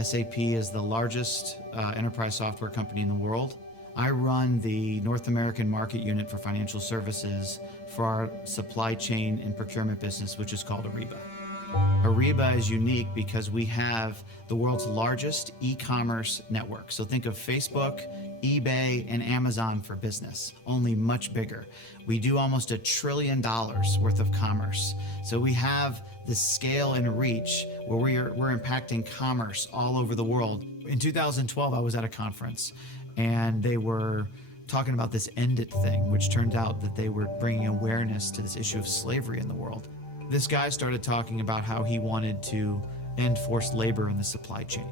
SAP is the largest enterprise software company in the world. I run the North American market unit for financial services for our supply chain and procurement business, which is called Ariba. Ariba is unique because we have the world's largest e-commerce network. So think of Facebook, eBay, and Amazon for business, only much bigger. We do almost $1 trillion worth of commerce. So we have the scale and reach where we're impacting commerce all over the world. In 2012, I was at a conference, and they were talking about this End It thing, which turned out that they were bringing awareness to this issue of slavery in the world. This guy started talking about how he wanted to end forced labor in the supply chain.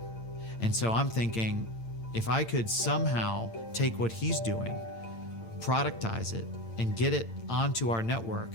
And so I'm thinking, if I could somehow take what he's doing, productize it, and get it onto our network,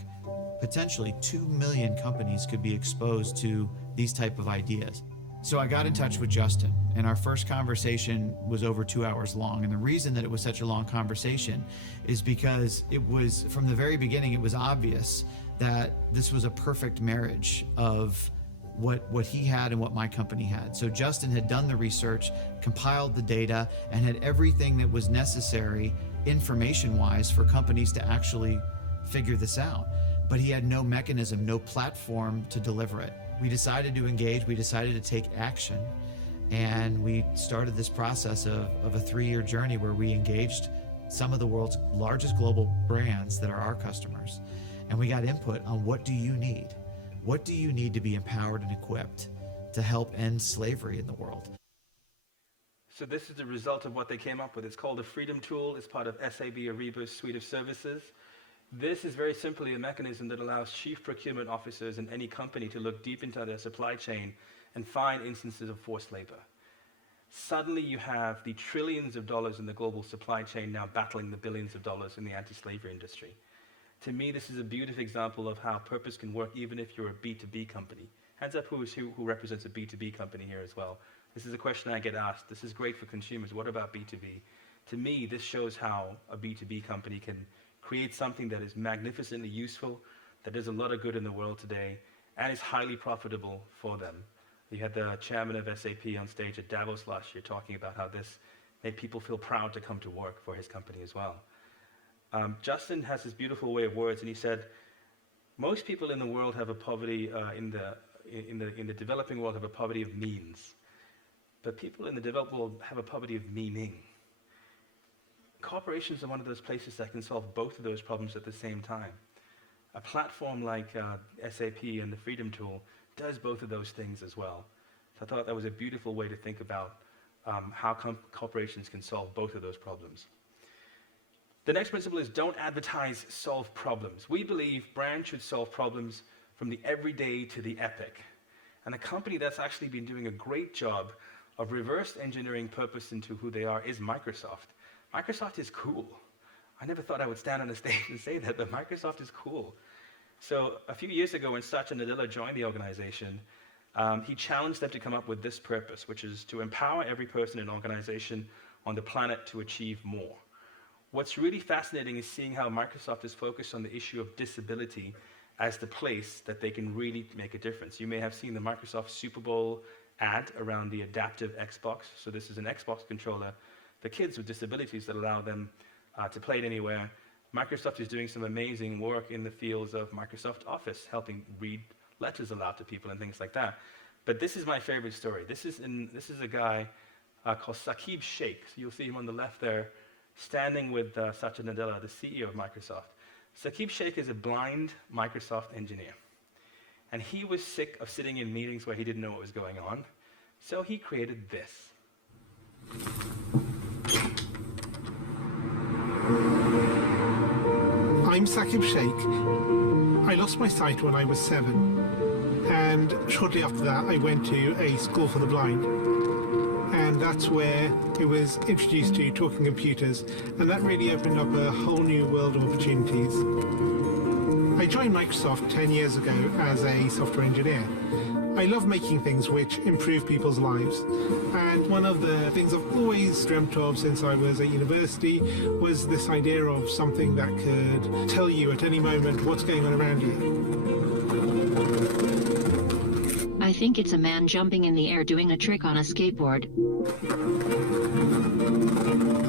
potentially 2 million companies could be exposed to these type of ideas. So I got in touch with Justin, and our first conversation was over 2 hours long. And the reason that it was such a long conversation is because it was, from the very beginning, it was obvious that this was a perfect marriage of what he had and what my company had. So Justin had done the research, compiled the data, and had everything that was necessary information-wise for companies to actually figure this out. But he had no mechanism, no platform to deliver it. We decided to engage, we decided to take action, and we started this process of a 3-year journey where we engaged some of the world's largest global brands that are our customers. And we got input on what do you need? What do you need to be empowered and equipped to help end slavery in the world? So this is the result of what they came up with. It's called the Freedom Tool. It's part of SAP Ariba's suite of services. This is very simply a mechanism that allows chief procurement officers in any company to look deep into their supply chain and find instances of forced labor. Suddenly you have the trillions of dollars in the global supply chain now battling the billions of dollars in the anti-slavery industry. To me, this is a beautiful example of how purpose can work even if you're a B2B company. Hands up who represents a B2B company here as well. This is a question I get asked. This is great for consumers. What about B2B? To me, this shows how a B2B company can create something that is magnificently useful, that does a lot of good in the world today, and is highly profitable for them. You had the chairman of SAP on stage at Davos last year talking about how this made people feel proud to come to work for his company as well. Justin has this beautiful way of words, and he said, most people in the world have a poverty, in the developing world have a poverty of means, but people in the developed world have a poverty of meaning. Corporations are one of those places that can solve both of those problems at the same time. A platform like SAP and the Freedom Tool does both of those things as well. So I thought that was a beautiful way to think about how corporations can solve both of those problems. The next principle is don't advertise, solve problems. We believe brands should solve problems from the everyday to the epic. And a company that's actually been doing a great job of reverse engineering purpose into who they are is Microsoft. Microsoft is cool. I never thought I would stand on a stage and say that, but Microsoft is cool. So a few years ago when Satya Nadella joined the organization, he challenged them to come up with this purpose, which is to empower every person in an organization on the planet to achieve more. What's really fascinating is seeing how Microsoft is focused on the issue of disability as the place that they can really make a difference. You may have seen the Microsoft Super Bowl ad around the adaptive Xbox. So this is an Xbox controller for kids with disabilities that allow them to play it anywhere. Microsoft is doing some amazing work in the fields of Microsoft Office, helping read letters aloud to people and things like that. But this is my favorite story. This is a guy called Saqib Shaikh. So you'll see him on the left there, standing with Satya Nadella, the CEO of Microsoft. Saqib Shaikh is a blind Microsoft engineer. And he was sick of sitting in meetings where he didn't know what was going on. So he created this. I'm Saqib Shaikh. I lost my sight when I was 7. And shortly after that, I went to a school for the blind. And that's where it was introduced to talking computers, and that really opened up a whole new world of opportunities. I joined Microsoft 10 years ago as a software engineer. I love making things which improve people's lives, and one of the things I've always dreamt of since I was at university was this idea of something that could tell you at any moment what's going on around you. I think it's a man jumping in the air doing a trick on a skateboard.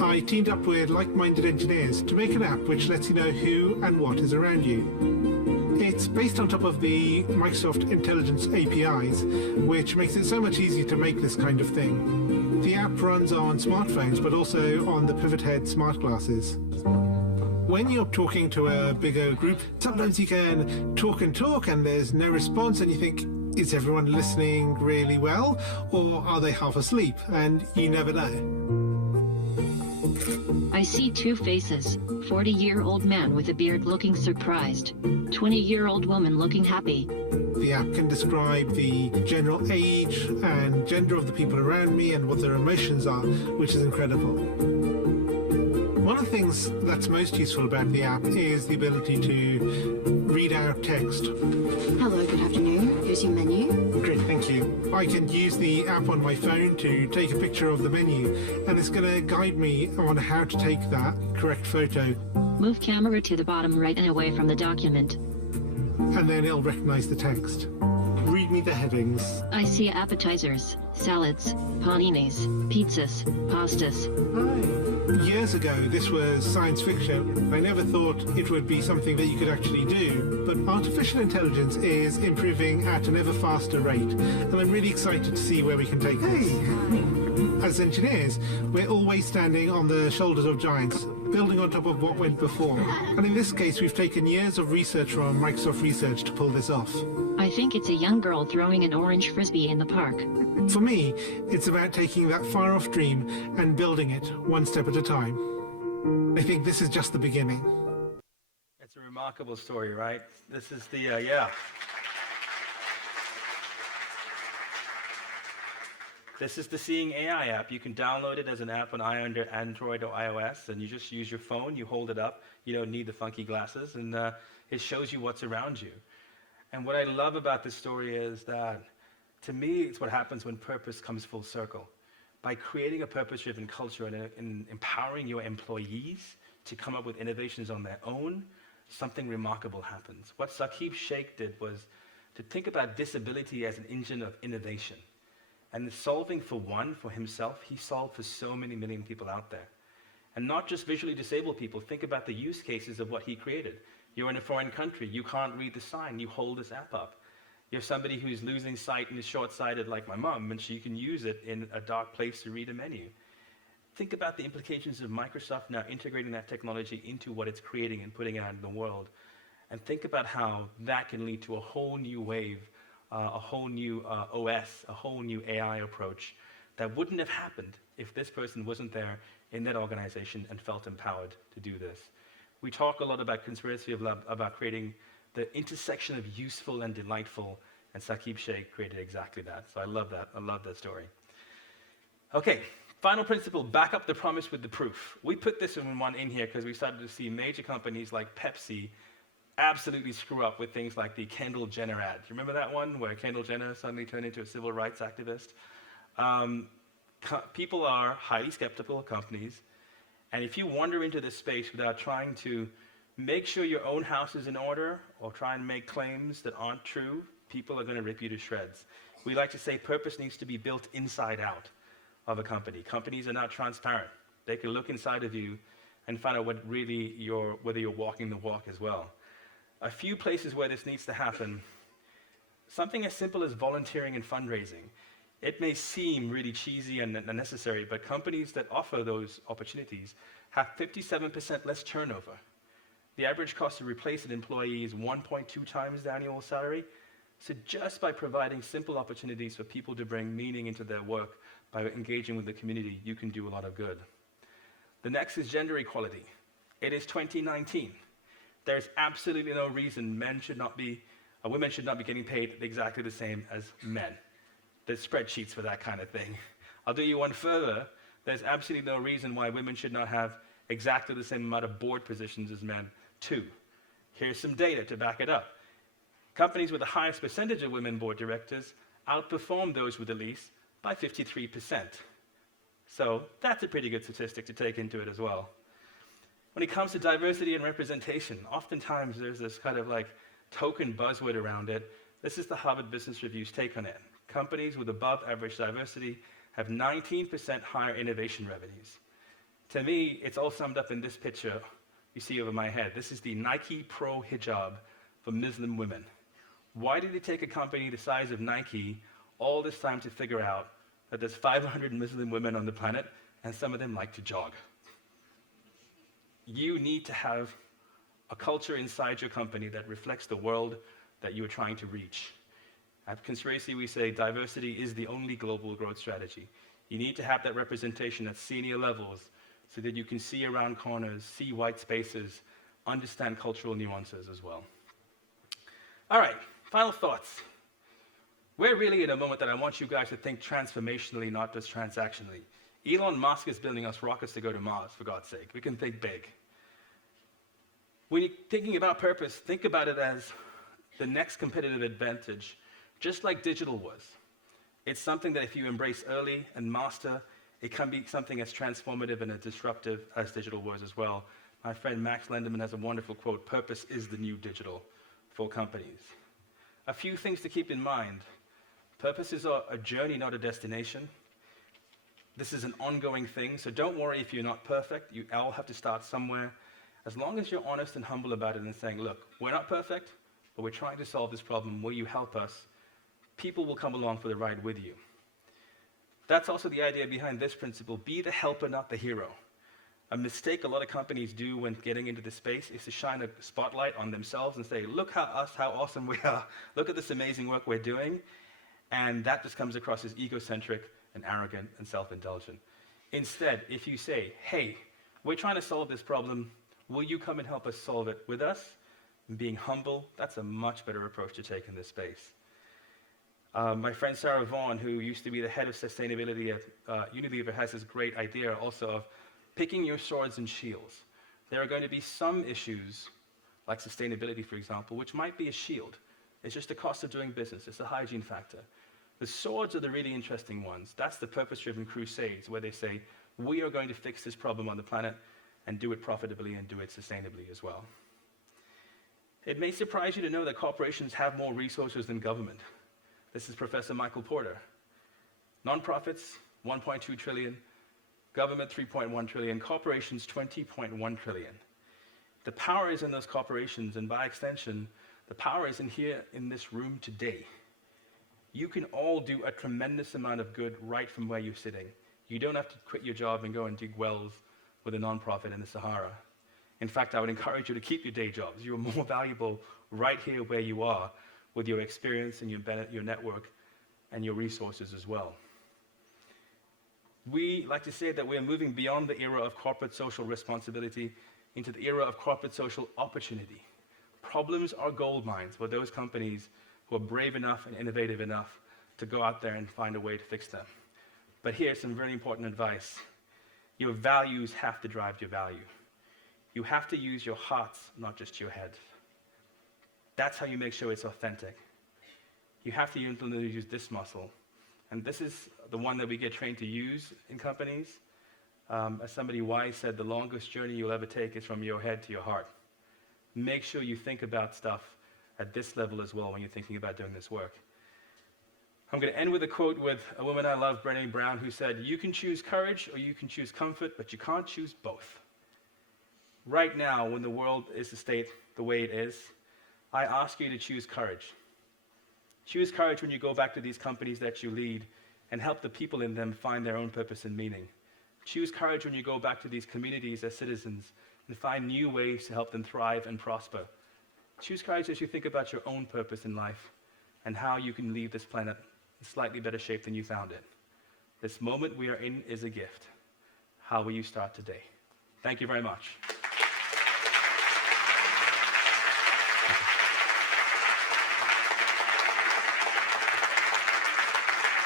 I teamed up with like-minded engineers to make an app which lets you know who and what is around you. It's based on top of the Microsoft Intelligence APIs, which makes it so much easier to make this kind of thing. The app runs on smartphones, but also on the Pivot Head smart glasses. When you're talking to a bigger group, sometimes you can talk and there's no response, and you think, is everyone listening really well, or are they half asleep? And you never know. I see two faces, 40-year-old man with a beard looking surprised, 20-year-old woman looking happy. The app can describe the general age and gender of the people around me and what their emotions are, which is incredible. One of the things that's most useful about the app is the ability to read out text. Hello, good afternoon. Here's your menu. Great, thank you. I can use the app on my phone to take a picture of the menu, and it's going to guide me on how to take that correct photo. Move camera to the bottom right and away from the document. And then it'll recognize the text. Really read me the headings. I see appetizers, salads, paninis, pizzas, pastas. Years ago, this was science fiction. I never thought it would be something that you could actually do. But artificial intelligence is improving at an ever faster rate, and I'm really excited to see where we can take this. As engineers, we're always standing on the shoulders of giants, building on top of what went before. And in this case, we've taken years of research from Microsoft Research to pull this off. I think it's a young girl throwing an orange frisbee in the park. For me, it's about taking that far-off dream and building it one step at a time. I think this is just the beginning. It's a remarkable story, right? This is the, yeah. This is the Seeing AI app. You can download it as an app on Android or iOS, and you just use your phone, you hold it up, you don't need the funky glasses, and it shows you what's around you. And what I love about this story is that, to me, it's what happens when purpose comes full circle. By creating a purpose-driven culture and empowering your employees to come up with innovations on their own, something remarkable happens. What Saqib Shaikh did was to think about disability as an engine of innovation. And solving for one, for himself, he solved for so many million people out there. And not just visually disabled people. Think about the use cases of what he created. You're in a foreign country, you can't read the sign, you hold this app up. You have somebody who's losing sight and is short-sighted like my mom, and she can use it in a dark place to read a menu. Think about the implications of Microsoft now integrating that technology into what it's creating and putting it out in the world. And think about how that can lead to a whole new wave, a whole new OS, a whole new AI approach that wouldn't have happened if this person wasn't there in that organization and felt empowered to do this. We talk a lot about Conspiracy of Love, about creating the intersection of useful and delightful, and Saqib Shaikh created exactly that. So I love that. I love that story. Okay, final principle, back up the promise with the proof. We put this one in here because we started to see major companies like Pepsi absolutely screw up with things like the Kendall Jenner ad. You remember that one where Kendall Jenner suddenly turned into a civil rights activist? People are highly skeptical of companies, and if you wander into this space without trying to make sure your own house is in order or try and make claims that aren't true, people are going to rip you to shreds. We like to say purpose needs to be built inside out of a company. Companies are not transparent. They can look inside of you and find out whether you're walking the walk as well. A few places where this needs to happen, something as simple as volunteering and fundraising. It may seem really cheesy and unnecessary, but companies that offer those opportunities have 57% less turnover. The average cost to replace an employee is 1.2 times the annual salary. So just by providing simple opportunities for people to bring meaning into their work, by engaging with the community, you can do a lot of good. The next is gender equality. It is 2019. There's absolutely no reason women should not be getting paid exactly the same as men. There's spreadsheets for that kind of thing. I'll do you one further. There's absolutely no reason why women should not have exactly the same amount of board positions as men, too. Here's some data to back it up. Companies with the highest percentage of women board directors outperform those with the least by 53%. So that's a pretty good statistic to take into it as well. When it comes to diversity and representation, oftentimes there's this kind of like token buzzword around it. This is the Harvard Business Review's take on it. Companies with above average diversity have 19% higher innovation revenues. To me, it's all summed up in this picture you see over my head. This is the Nike Pro hijab for Muslim women. Why did it take a company the size of Nike all this time to figure out that there's 500 Muslim women on the planet and some of them like to jog? You need to have a culture inside your company that reflects the world that you're trying to reach. At Conspiracy, we say diversity is the only global growth strategy. You need to have that representation at senior levels so that you can see around corners, see white spaces, understand cultural nuances as well. All right, final thoughts. We're really in a moment that I want you guys to think transformationally, not just transactionally. Elon Musk is building us rockets to go to Mars, for God's sake. We can think big. When you're thinking about purpose, think about it as the next competitive advantage, just like digital was. It's something that if you embrace early and master, it can be something as transformative and as disruptive as digital was as well. My friend Max Lenderman has a wonderful quote, "Purpose is the new digital," for companies. A few things to keep in mind. Purpose is a journey, not a destination. This is an ongoing thing, so don't worry if you're not perfect. You all have to start somewhere. As long as you're honest and humble about it and saying, look, we're not perfect, but we're trying to solve this problem. Will you help us? People will come along for the ride with you. That's also the idea behind this principle. Be the helper, not the hero. A mistake a lot of companies do when getting into this space is to shine a spotlight on themselves and say, look how awesome we are. Look at this amazing work we're doing. And that just comes across as egocentric and arrogant and self-indulgent. Instead, if you say, hey, we're trying to solve this problem, will you come and help us solve it with us? And being humble, that's a much better approach to take in this space. My friend Sarah Vaughan, who used to be the head of sustainability at Unilever, has this great idea also of picking your swords and shields. There are going to be some issues, like sustainability, for example, which might be a shield. It's just the cost of doing business. It's a hygiene factor. The swords are the really interesting ones. That's the purpose-driven crusades, where they say, we are going to fix this problem on the planet and do it profitably and do it sustainably as well. It may surprise you to know that corporations have more resources than government. This is Professor Michael Porter. Nonprofits, 1.2 trillion. Government, 3.1 trillion. Corporations, 20.1 trillion. The power is in those corporations, and by extension, the power is in here in this room today. You can all do a tremendous amount of good right from where you're sitting. You don't have to quit your job and go and dig wells with a nonprofit in the Sahara. In fact, I would encourage you to keep your day jobs. You're more valuable right here where you are, with your experience and your network and your resources as well. We like to say that we're moving beyond the era of corporate social responsibility into the era of corporate social opportunity. Problems are gold mines for those companies who are brave enough and innovative enough to go out there and find a way to fix them. But here's some very important advice. Your values have to drive your value. You have to use your hearts, not just your head. That's how you make sure it's authentic. You have to use this muscle. And this is the one that we get trained to use in companies. As somebody wise said, the longest journey you'll ever take is from your head to your heart. Make sure you think about stuff at this level as well when you're thinking about doing this work. I'm going to end with a quote with a woman I love, Brené Brown, who said, you can choose courage or you can choose comfort, but you can't choose both. Right now, when the world is the state the way it is, I ask you to choose courage. Choose courage when you go back to these companies that you lead and help the people in them find their own purpose and meaning. Choose courage when you go back to these communities as citizens and find new ways to help them thrive and prosper. Choose courage as you think about your own purpose in life and how you can leave this planet in slightly better shape than you found it. This moment we are in is a gift. How will you start today? Thank you very much.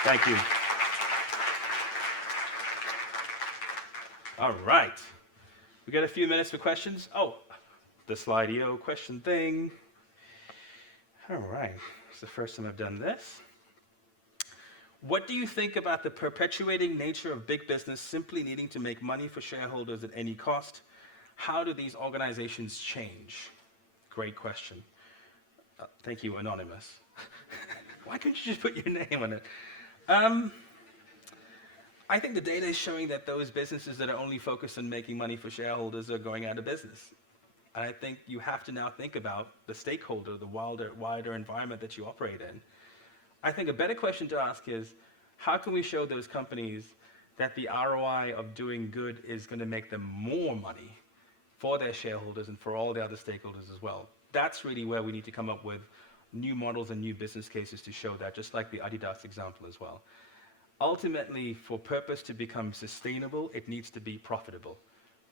Thank you. All right. We got a few minutes for questions. Oh, the Slido question thing. All right. It's the first time I've done this. What do you think about the perpetuating nature of big business simply needing to make money for shareholders at any cost? How do these organizations change? Great question. Thank you, Anonymous. Why couldn't you just put your name on it? I think the data is showing that those businesses that are only focused on making money for shareholders are going out of business. And I think you have to now think about the stakeholder, the wider environment that you operate in. I think a better question to ask is, how can we show those companies that the ROI of doing good is going to make them more money for their shareholders and for all the other stakeholders as well? That's really where we need to come up with new models and new business cases to show that, just like the Adidas example as well. Ultimately, for purpose to become sustainable, it needs to be profitable.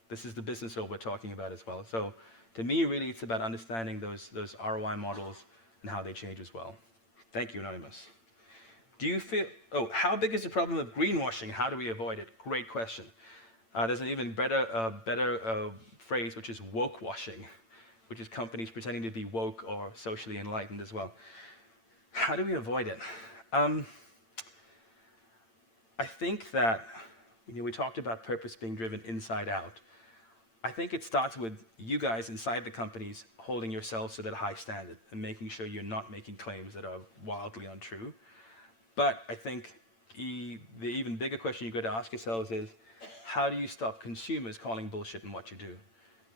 This is the business that we're talking about as well. So to me, really, it's about understanding those ROI models and how they change as well. Thank you, Anonymous. Do you feel, how big is the problem of greenwashing? How do we avoid it? Great question. There's an even better phrase, which is woke washing, which is companies pretending to be woke or socially enlightened as well. How do we avoid it? I think that we talked about purpose being driven inside out. I think it starts with you guys inside the companies holding yourselves to that high standard and making sure you're not making claims that are wildly untrue. But I think the even bigger question you've got to ask yourselves is, how do you stop consumers calling bullshit in what you do?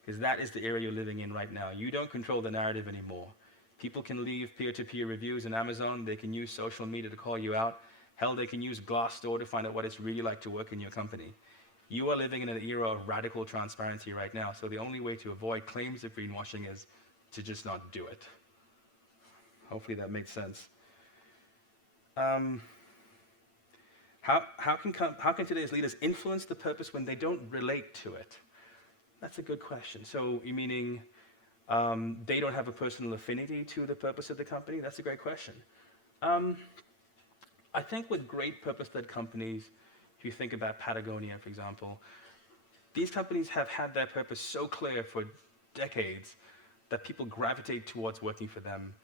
Because that is the era you're living in right now. You don't control the narrative anymore. People can leave peer-to-peer reviews on Amazon. They can use social media to call you out. Hell, they can use Glassdoor to find out what it's really like to work in your company. You are living in an era of radical transparency right now, so the only way to avoid claims of greenwashing is to just not do it. Hopefully that makes sense. How can today's leaders influence the purpose when they don't relate to it? That's a good question. So, you meaning they don't have a personal affinity to the purpose of the company? That's a great question. I think with great purpose-led companies, if you think about Patagonia, for example, these companies have had their purpose so clear for decades that people gravitate towards working for them.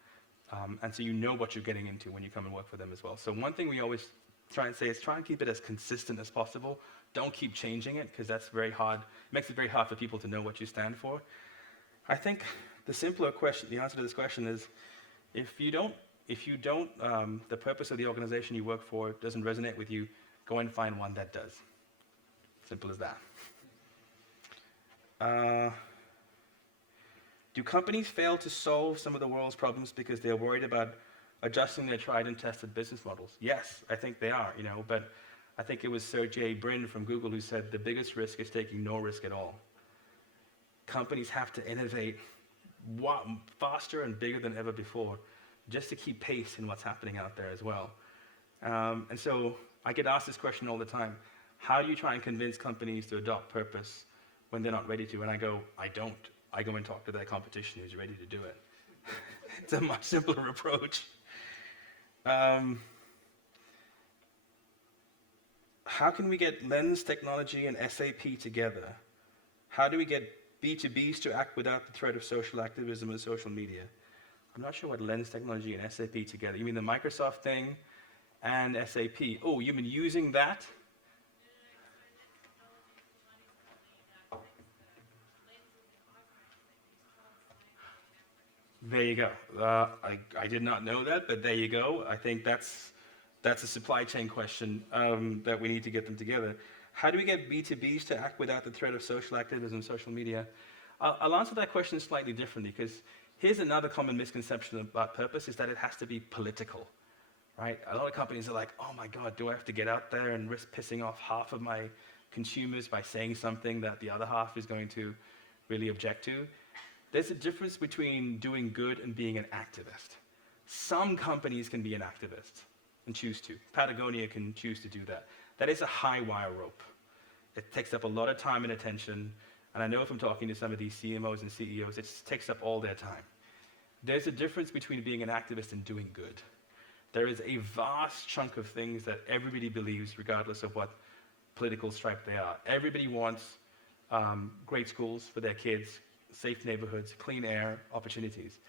And so you know what you're getting into when you come and work for them as well. So one thing we always try and say is try and keep it as consistent as possible. Don't keep changing it, because that's very hard. It makes it very hard for people to know what you stand for. I think the simpler question, the answer to this question is, if the purpose of the organization you work for doesn't resonate with you, go and find one that does. Simple as that. Do companies fail to solve some of the world's problems because they're worried about adjusting their tried and tested business models? Yes, I think they are, but I think it was Sergey Brin from Google who said the biggest risk is taking no risk at all. Companies have to innovate faster and bigger than ever before just to keep pace in what's happening out there as well. And so I get asked this question all the time. How do you try and convince companies to adopt purpose when they're not ready to? And I go, I don't. I go and talk to their competition who's ready to do it. It's a much simpler approach. How can we get Lens Technology and SAP together? How do we get B2Bs to act without the threat of social activism and social media? I'm not sure what Lens Technology and SAP together. You mean the Microsoft thing and SAP? Oh, you've been using that? There you go. I did not know that, but there you go. I think that's a supply chain question that we need to get them together. How do we get B2Bs to act without the threat of social activism, social media? I'll answer that question slightly differently, because here's another common misconception about purpose, is that it has to be political, right? A lot of companies are like, oh my God, do I have to get out there and risk pissing off half of my consumers by saying something that the other half is going to really object to? There's a difference between doing good and being an activist. Some companies can be an activist and choose to. Patagonia can choose to do that. That is a high wire rope. It takes up a lot of time and attention, and I know from talking to some of these CMOs and CEOs, it takes up all their time. There's a difference between being an activist and doing good. There is a vast chunk of things that everybody believes, regardless of what political stripe they are. Everybody wants great schools for their kids, safe neighborhoods, clean air, opportunities.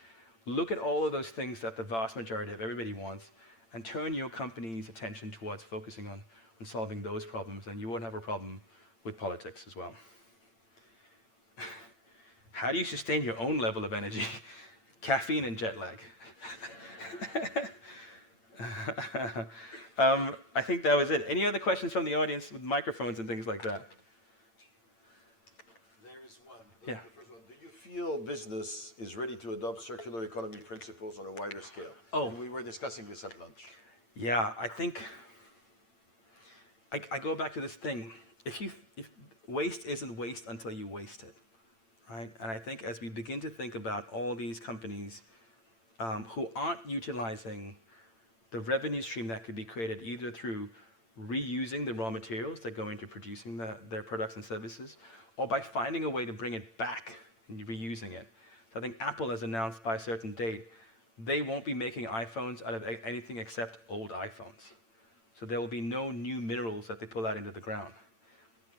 Look at all of those things that the vast majority of everybody wants, and turn your company's attention towards focusing on solving those problems, and you won't have a problem with politics as well. How do you sustain your own level of energy? Caffeine and jet lag. I think that was it. Any other questions from the audience with microphones and things like that? There is one. Yeah. The first one. Do you feel business is ready to adopt circular economy principles on a wider scale? Oh. And we were discussing this at lunch. Yeah, I think I go back to this thing. If waste isn't waste until you waste it, right? And I think as we begin to think about all these companies who aren't utilizing the revenue stream that could be created either through reusing the raw materials that go into producing their products and services, or by finding a way to bring it back and reusing it. So I think Apple has announced by a certain date, they won't be making iPhones out of anything except old iPhones. So there will be no new minerals that they pull out into the ground.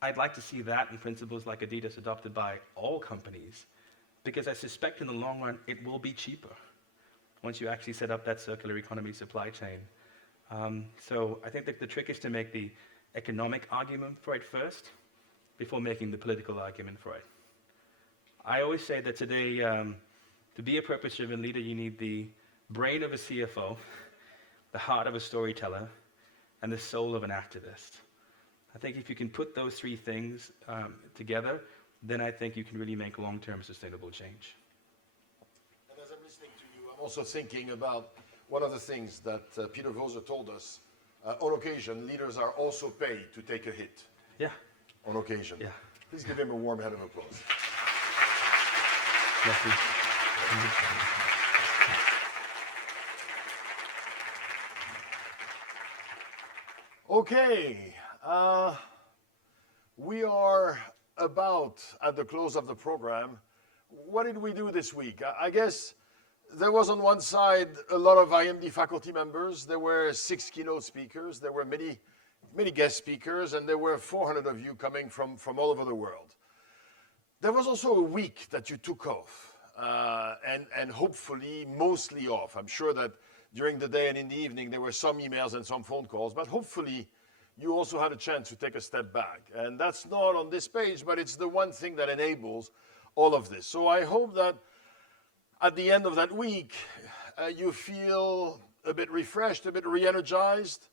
I'd like to see that in principles like Adidas adopted by all companies, because I suspect in the long run it will be cheaper once you actually set up that circular economy supply chain. So I think that the trick is to make the economic argument for it first before making the political argument for it. I always say that today, to be a purpose-driven leader, you need the brain of a CFO, the heart of a storyteller, and the soul of an activist. I think if you can put those three things together, then I think you can really make long-term sustainable change. And as I'm listening to you, I'm also thinking about one of the things that Peter Voser told us. On occasion, leaders are also paid to take a hit. Yeah. On occasion. Yeah. Please give him a warm hand of applause. Okay, we are about at the close of the program. What did we do this week? I guess there was on one side a lot of IMD faculty members. There were 6 keynote speakers. There were many guest speakers, and there were 400 of you coming from all over the world. There was also a week that you took off, and hopefully mostly off. I'm sure that during the day and in the evening there were some emails and some phone calls, but hopefully you also had a chance to take a step back. And that's not on this page, but it's the one thing that enables all of this. So I hope that at the end of that week, you feel a bit refreshed, a bit re-energized,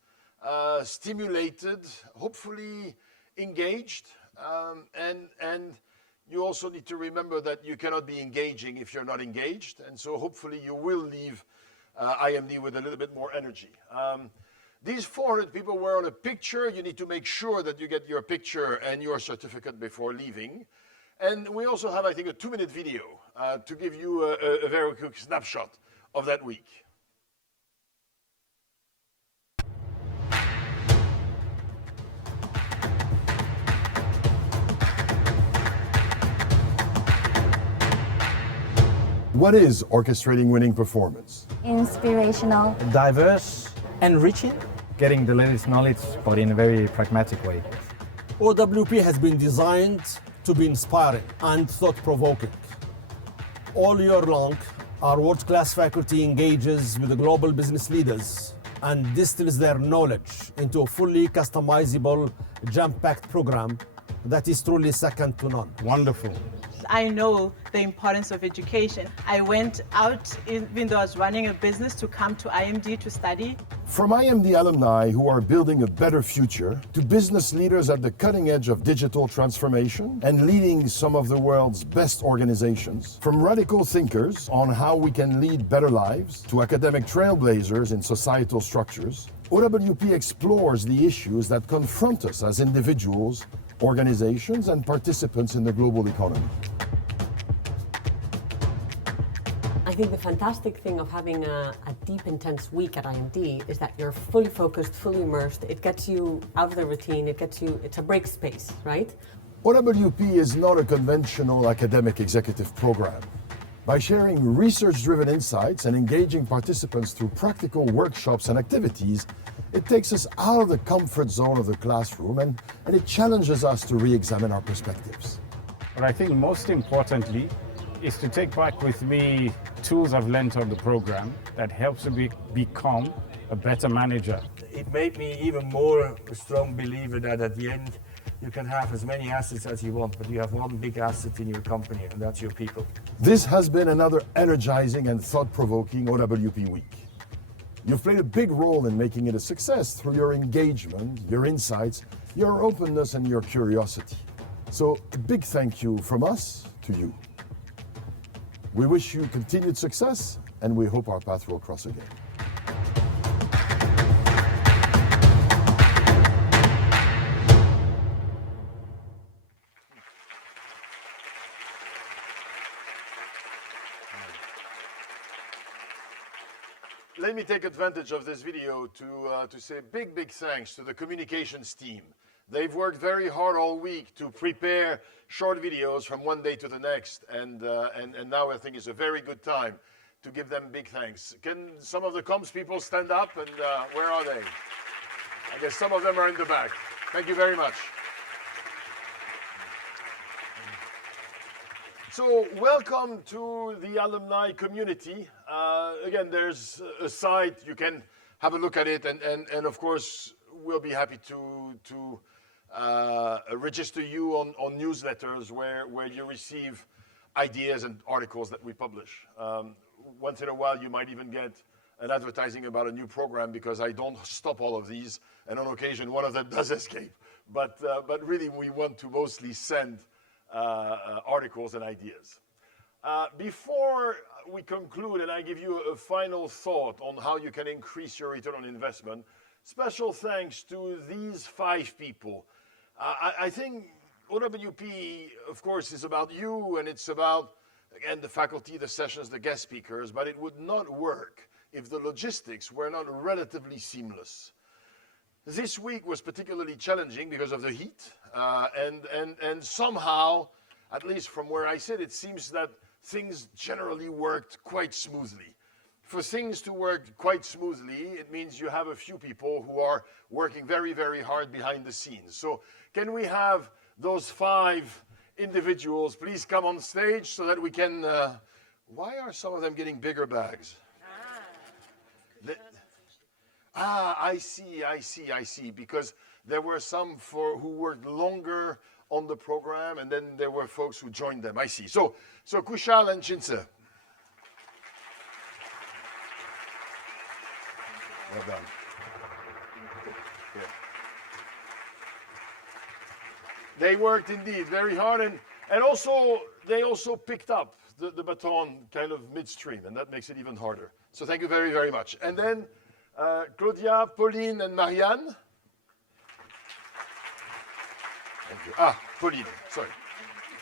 stimulated, hopefully engaged, and you also need to remember that you cannot be engaging if you're not engaged, and so hopefully you will leave IMD with a little bit more energy. These 400 people were on a picture. You need to make sure that you get your picture and your certificate before leaving. And we also have, I think, a 2-minute video to give you a very quick snapshot of that week. What is orchestrating winning performance? Inspirational, diverse, enriching, getting the latest knowledge, but in a very pragmatic way. OWP has been designed to be inspiring and thought-provoking. All year long, our world-class faculty engages with the global business leaders and distills their knowledge into a fully customizable, jam-packed program that is truly second to none. Wonderful. I know the importance of education. I went out, even though I was running a business, to come to IMD to study. From IMD alumni who are building a better future to business leaders at the cutting edge of digital transformation and leading some of the world's best organizations, from radical thinkers on how we can lead better lives to academic trailblazers in societal structures, OWP explores the issues that confront us as individuals, organizations, and participants in the global economy. I think the fantastic thing of having a deep, intense week at IMD is that you're fully focused, fully immersed. It gets you out of the routine. It's a break space, right? OWP is not a conventional academic executive program. By sharing research-driven insights and engaging participants through practical workshops and activities, it takes us out of the comfort zone of the classroom and it challenges us to re-examine our perspectives. But I think most importantly is to take back with me tools I've learned on the program that helps me become a better manager. It made me even more a strong believer that at the end you can have as many assets as you want, but you have one big asset in your company, and that's your people. This has been another energizing and thought-provoking OWP week. You've played a big role in making it a success through your engagement, your insights, your openness, and your curiosity. So a big thank you from us to you. We wish you continued success, and we hope our paths will cross again. Let me take advantage of this video to say big thanks to the communications team. They've worked very hard all week to prepare short videos from one day to the next, and now I think is a very good time to give them big thanks. Can some of the comms people stand up, and where are they? I guess some of them are in the back. Thank you very much. So welcome to the alumni community. Again, there's a site, you can have a look at it, and of course, we'll be happy to register you on newsletters where you receive ideas and articles that we publish. Once in a while, you might even get an advertising about a new program because I don't stop all of these, and on occasion, one of them does escape. But really, we want to mostly send articles and ideas. Before we conclude and I give you a final thought on how you can increase your return on investment, special thanks to these 5 people. I think OWP, of course, is about you, and it's about, again, the faculty, the sessions, the guest speakers, but it would not work if the logistics were not relatively seamless. This week was particularly challenging because of the heat, and somehow, at least from where I sit, it seems that things generally worked quite smoothly. For things to work quite smoothly, it means you have a few people who are working very, very hard behind the scenes. So can we have those 5 individuals please come on stage so that we can, why are some of them getting bigger bags? I see, because there were some who worked longer on the program, and then there were folks who joined them. I see. So Kushal and Chinsa. Well done. Yeah. They worked indeed very hard, and also they also picked up the baton kind of midstream, and that makes it even harder. So thank you very, very much. And then Claudia, Pauline, and Marianne. Thank you. Pauline, sorry.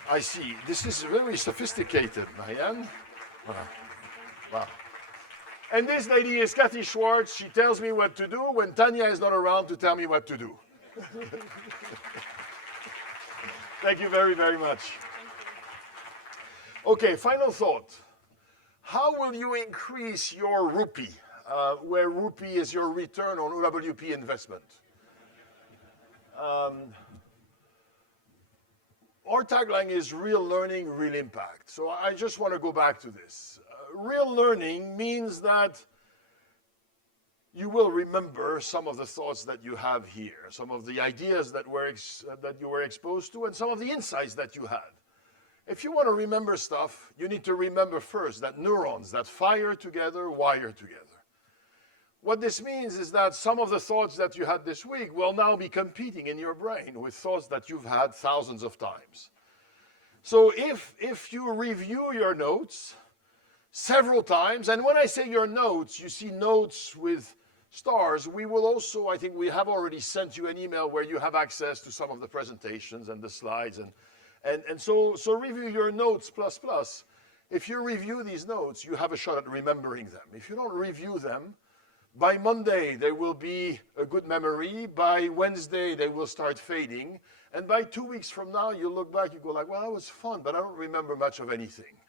I see. This is very sophisticated, Marianne. Wow. And this lady is Kathy Schwartz. She tells me what to do when Tanya is not around to tell me what to do. Thank you very, very much. Okay, final thought. How will you increase your rupee, where rupee is your return on OWP investment? Our tagline is real learning, real impact. So I just want to go back to this. Real learning means that you will remember some of the thoughts that you have here, some of the ideas that you were exposed to, and some of the insights that you had. If you want to remember stuff, you need to remember first that neurons that fire together, wire together. What this means is that some of the thoughts that you had this week will now be competing in your brain with thoughts that you've had thousands of times. So if you review your notes several times, and when I say your notes, you see notes with stars, we will also, I think we have already sent you an email where you have access to some of the presentations and the slides, and so review your notes plus. If you review these notes, you have a shot at remembering them. If you don't review them, by Monday, there will be a good memory. By Wednesday, they will start fading. And by 2 weeks from now, you look back, you go like, well, that was fun, but I don't remember much of anything.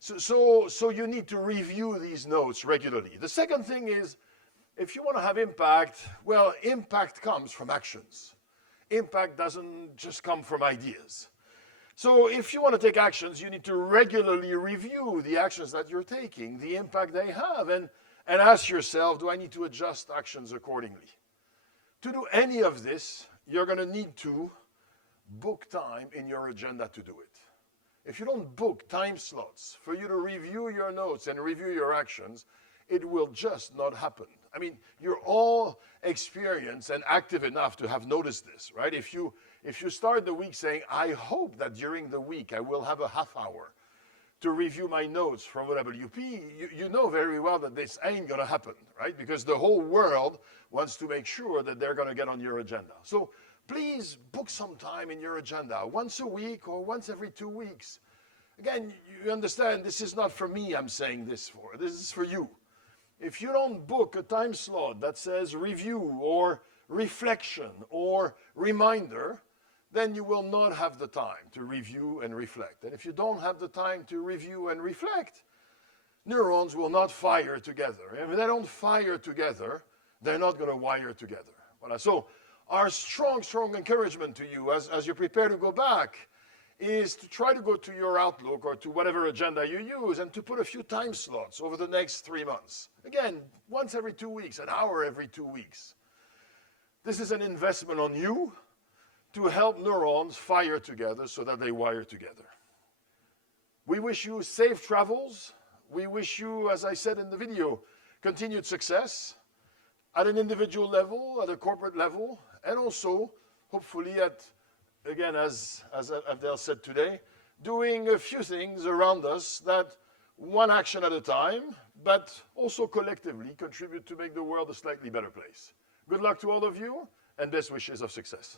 So you need to review these notes regularly. The second thing is, if you want to have impact, well, impact comes from actions. Impact doesn't just come from ideas. So if you want to take actions, you need to regularly review the actions that you're taking, the impact they have, and ask yourself, do I need to adjust actions accordingly? To do any of this, you're going to need to book time in your agenda to do it. If you don't book time slots for you to review your notes and review your actions, it will just not happen. I mean, you're all experienced and active enough to have noticed this, right? If you start the week saying, I hope that during the week I will have a half hour to review my notes from OWP, you know very well that this ain't going to happen, right? Because the whole world wants to make sure that they're going to get on your agenda. So please book some time in your agenda, once a week or once every 2 weeks. Again, you understand, this is not for me I'm saying this for. This is for you. If you don't book a time slot that says review or reflection or reminder, then you will not have the time to review and reflect. And if you don't have the time to review and reflect, neurons will not fire together. And if they don't fire together, they're not going to wire together. So our strong encouragement to you as you prepare to go back is to try to go to your Outlook or to whatever agenda you use and to put a few time slots over the next 3 months. Again, once every 2 weeks, an hour every 2 weeks. This is an investment on you to help neurons fire together so that they wire together. We wish you safe travels. We wish you, as I said in the video, continued success at an individual level, at a corporate level, and also, hopefully, at, again, as Abdel said today, doing a few things around us that, one action at a time, but also collectively contribute to make the world a slightly better place. Good luck to all of you, and best wishes of success.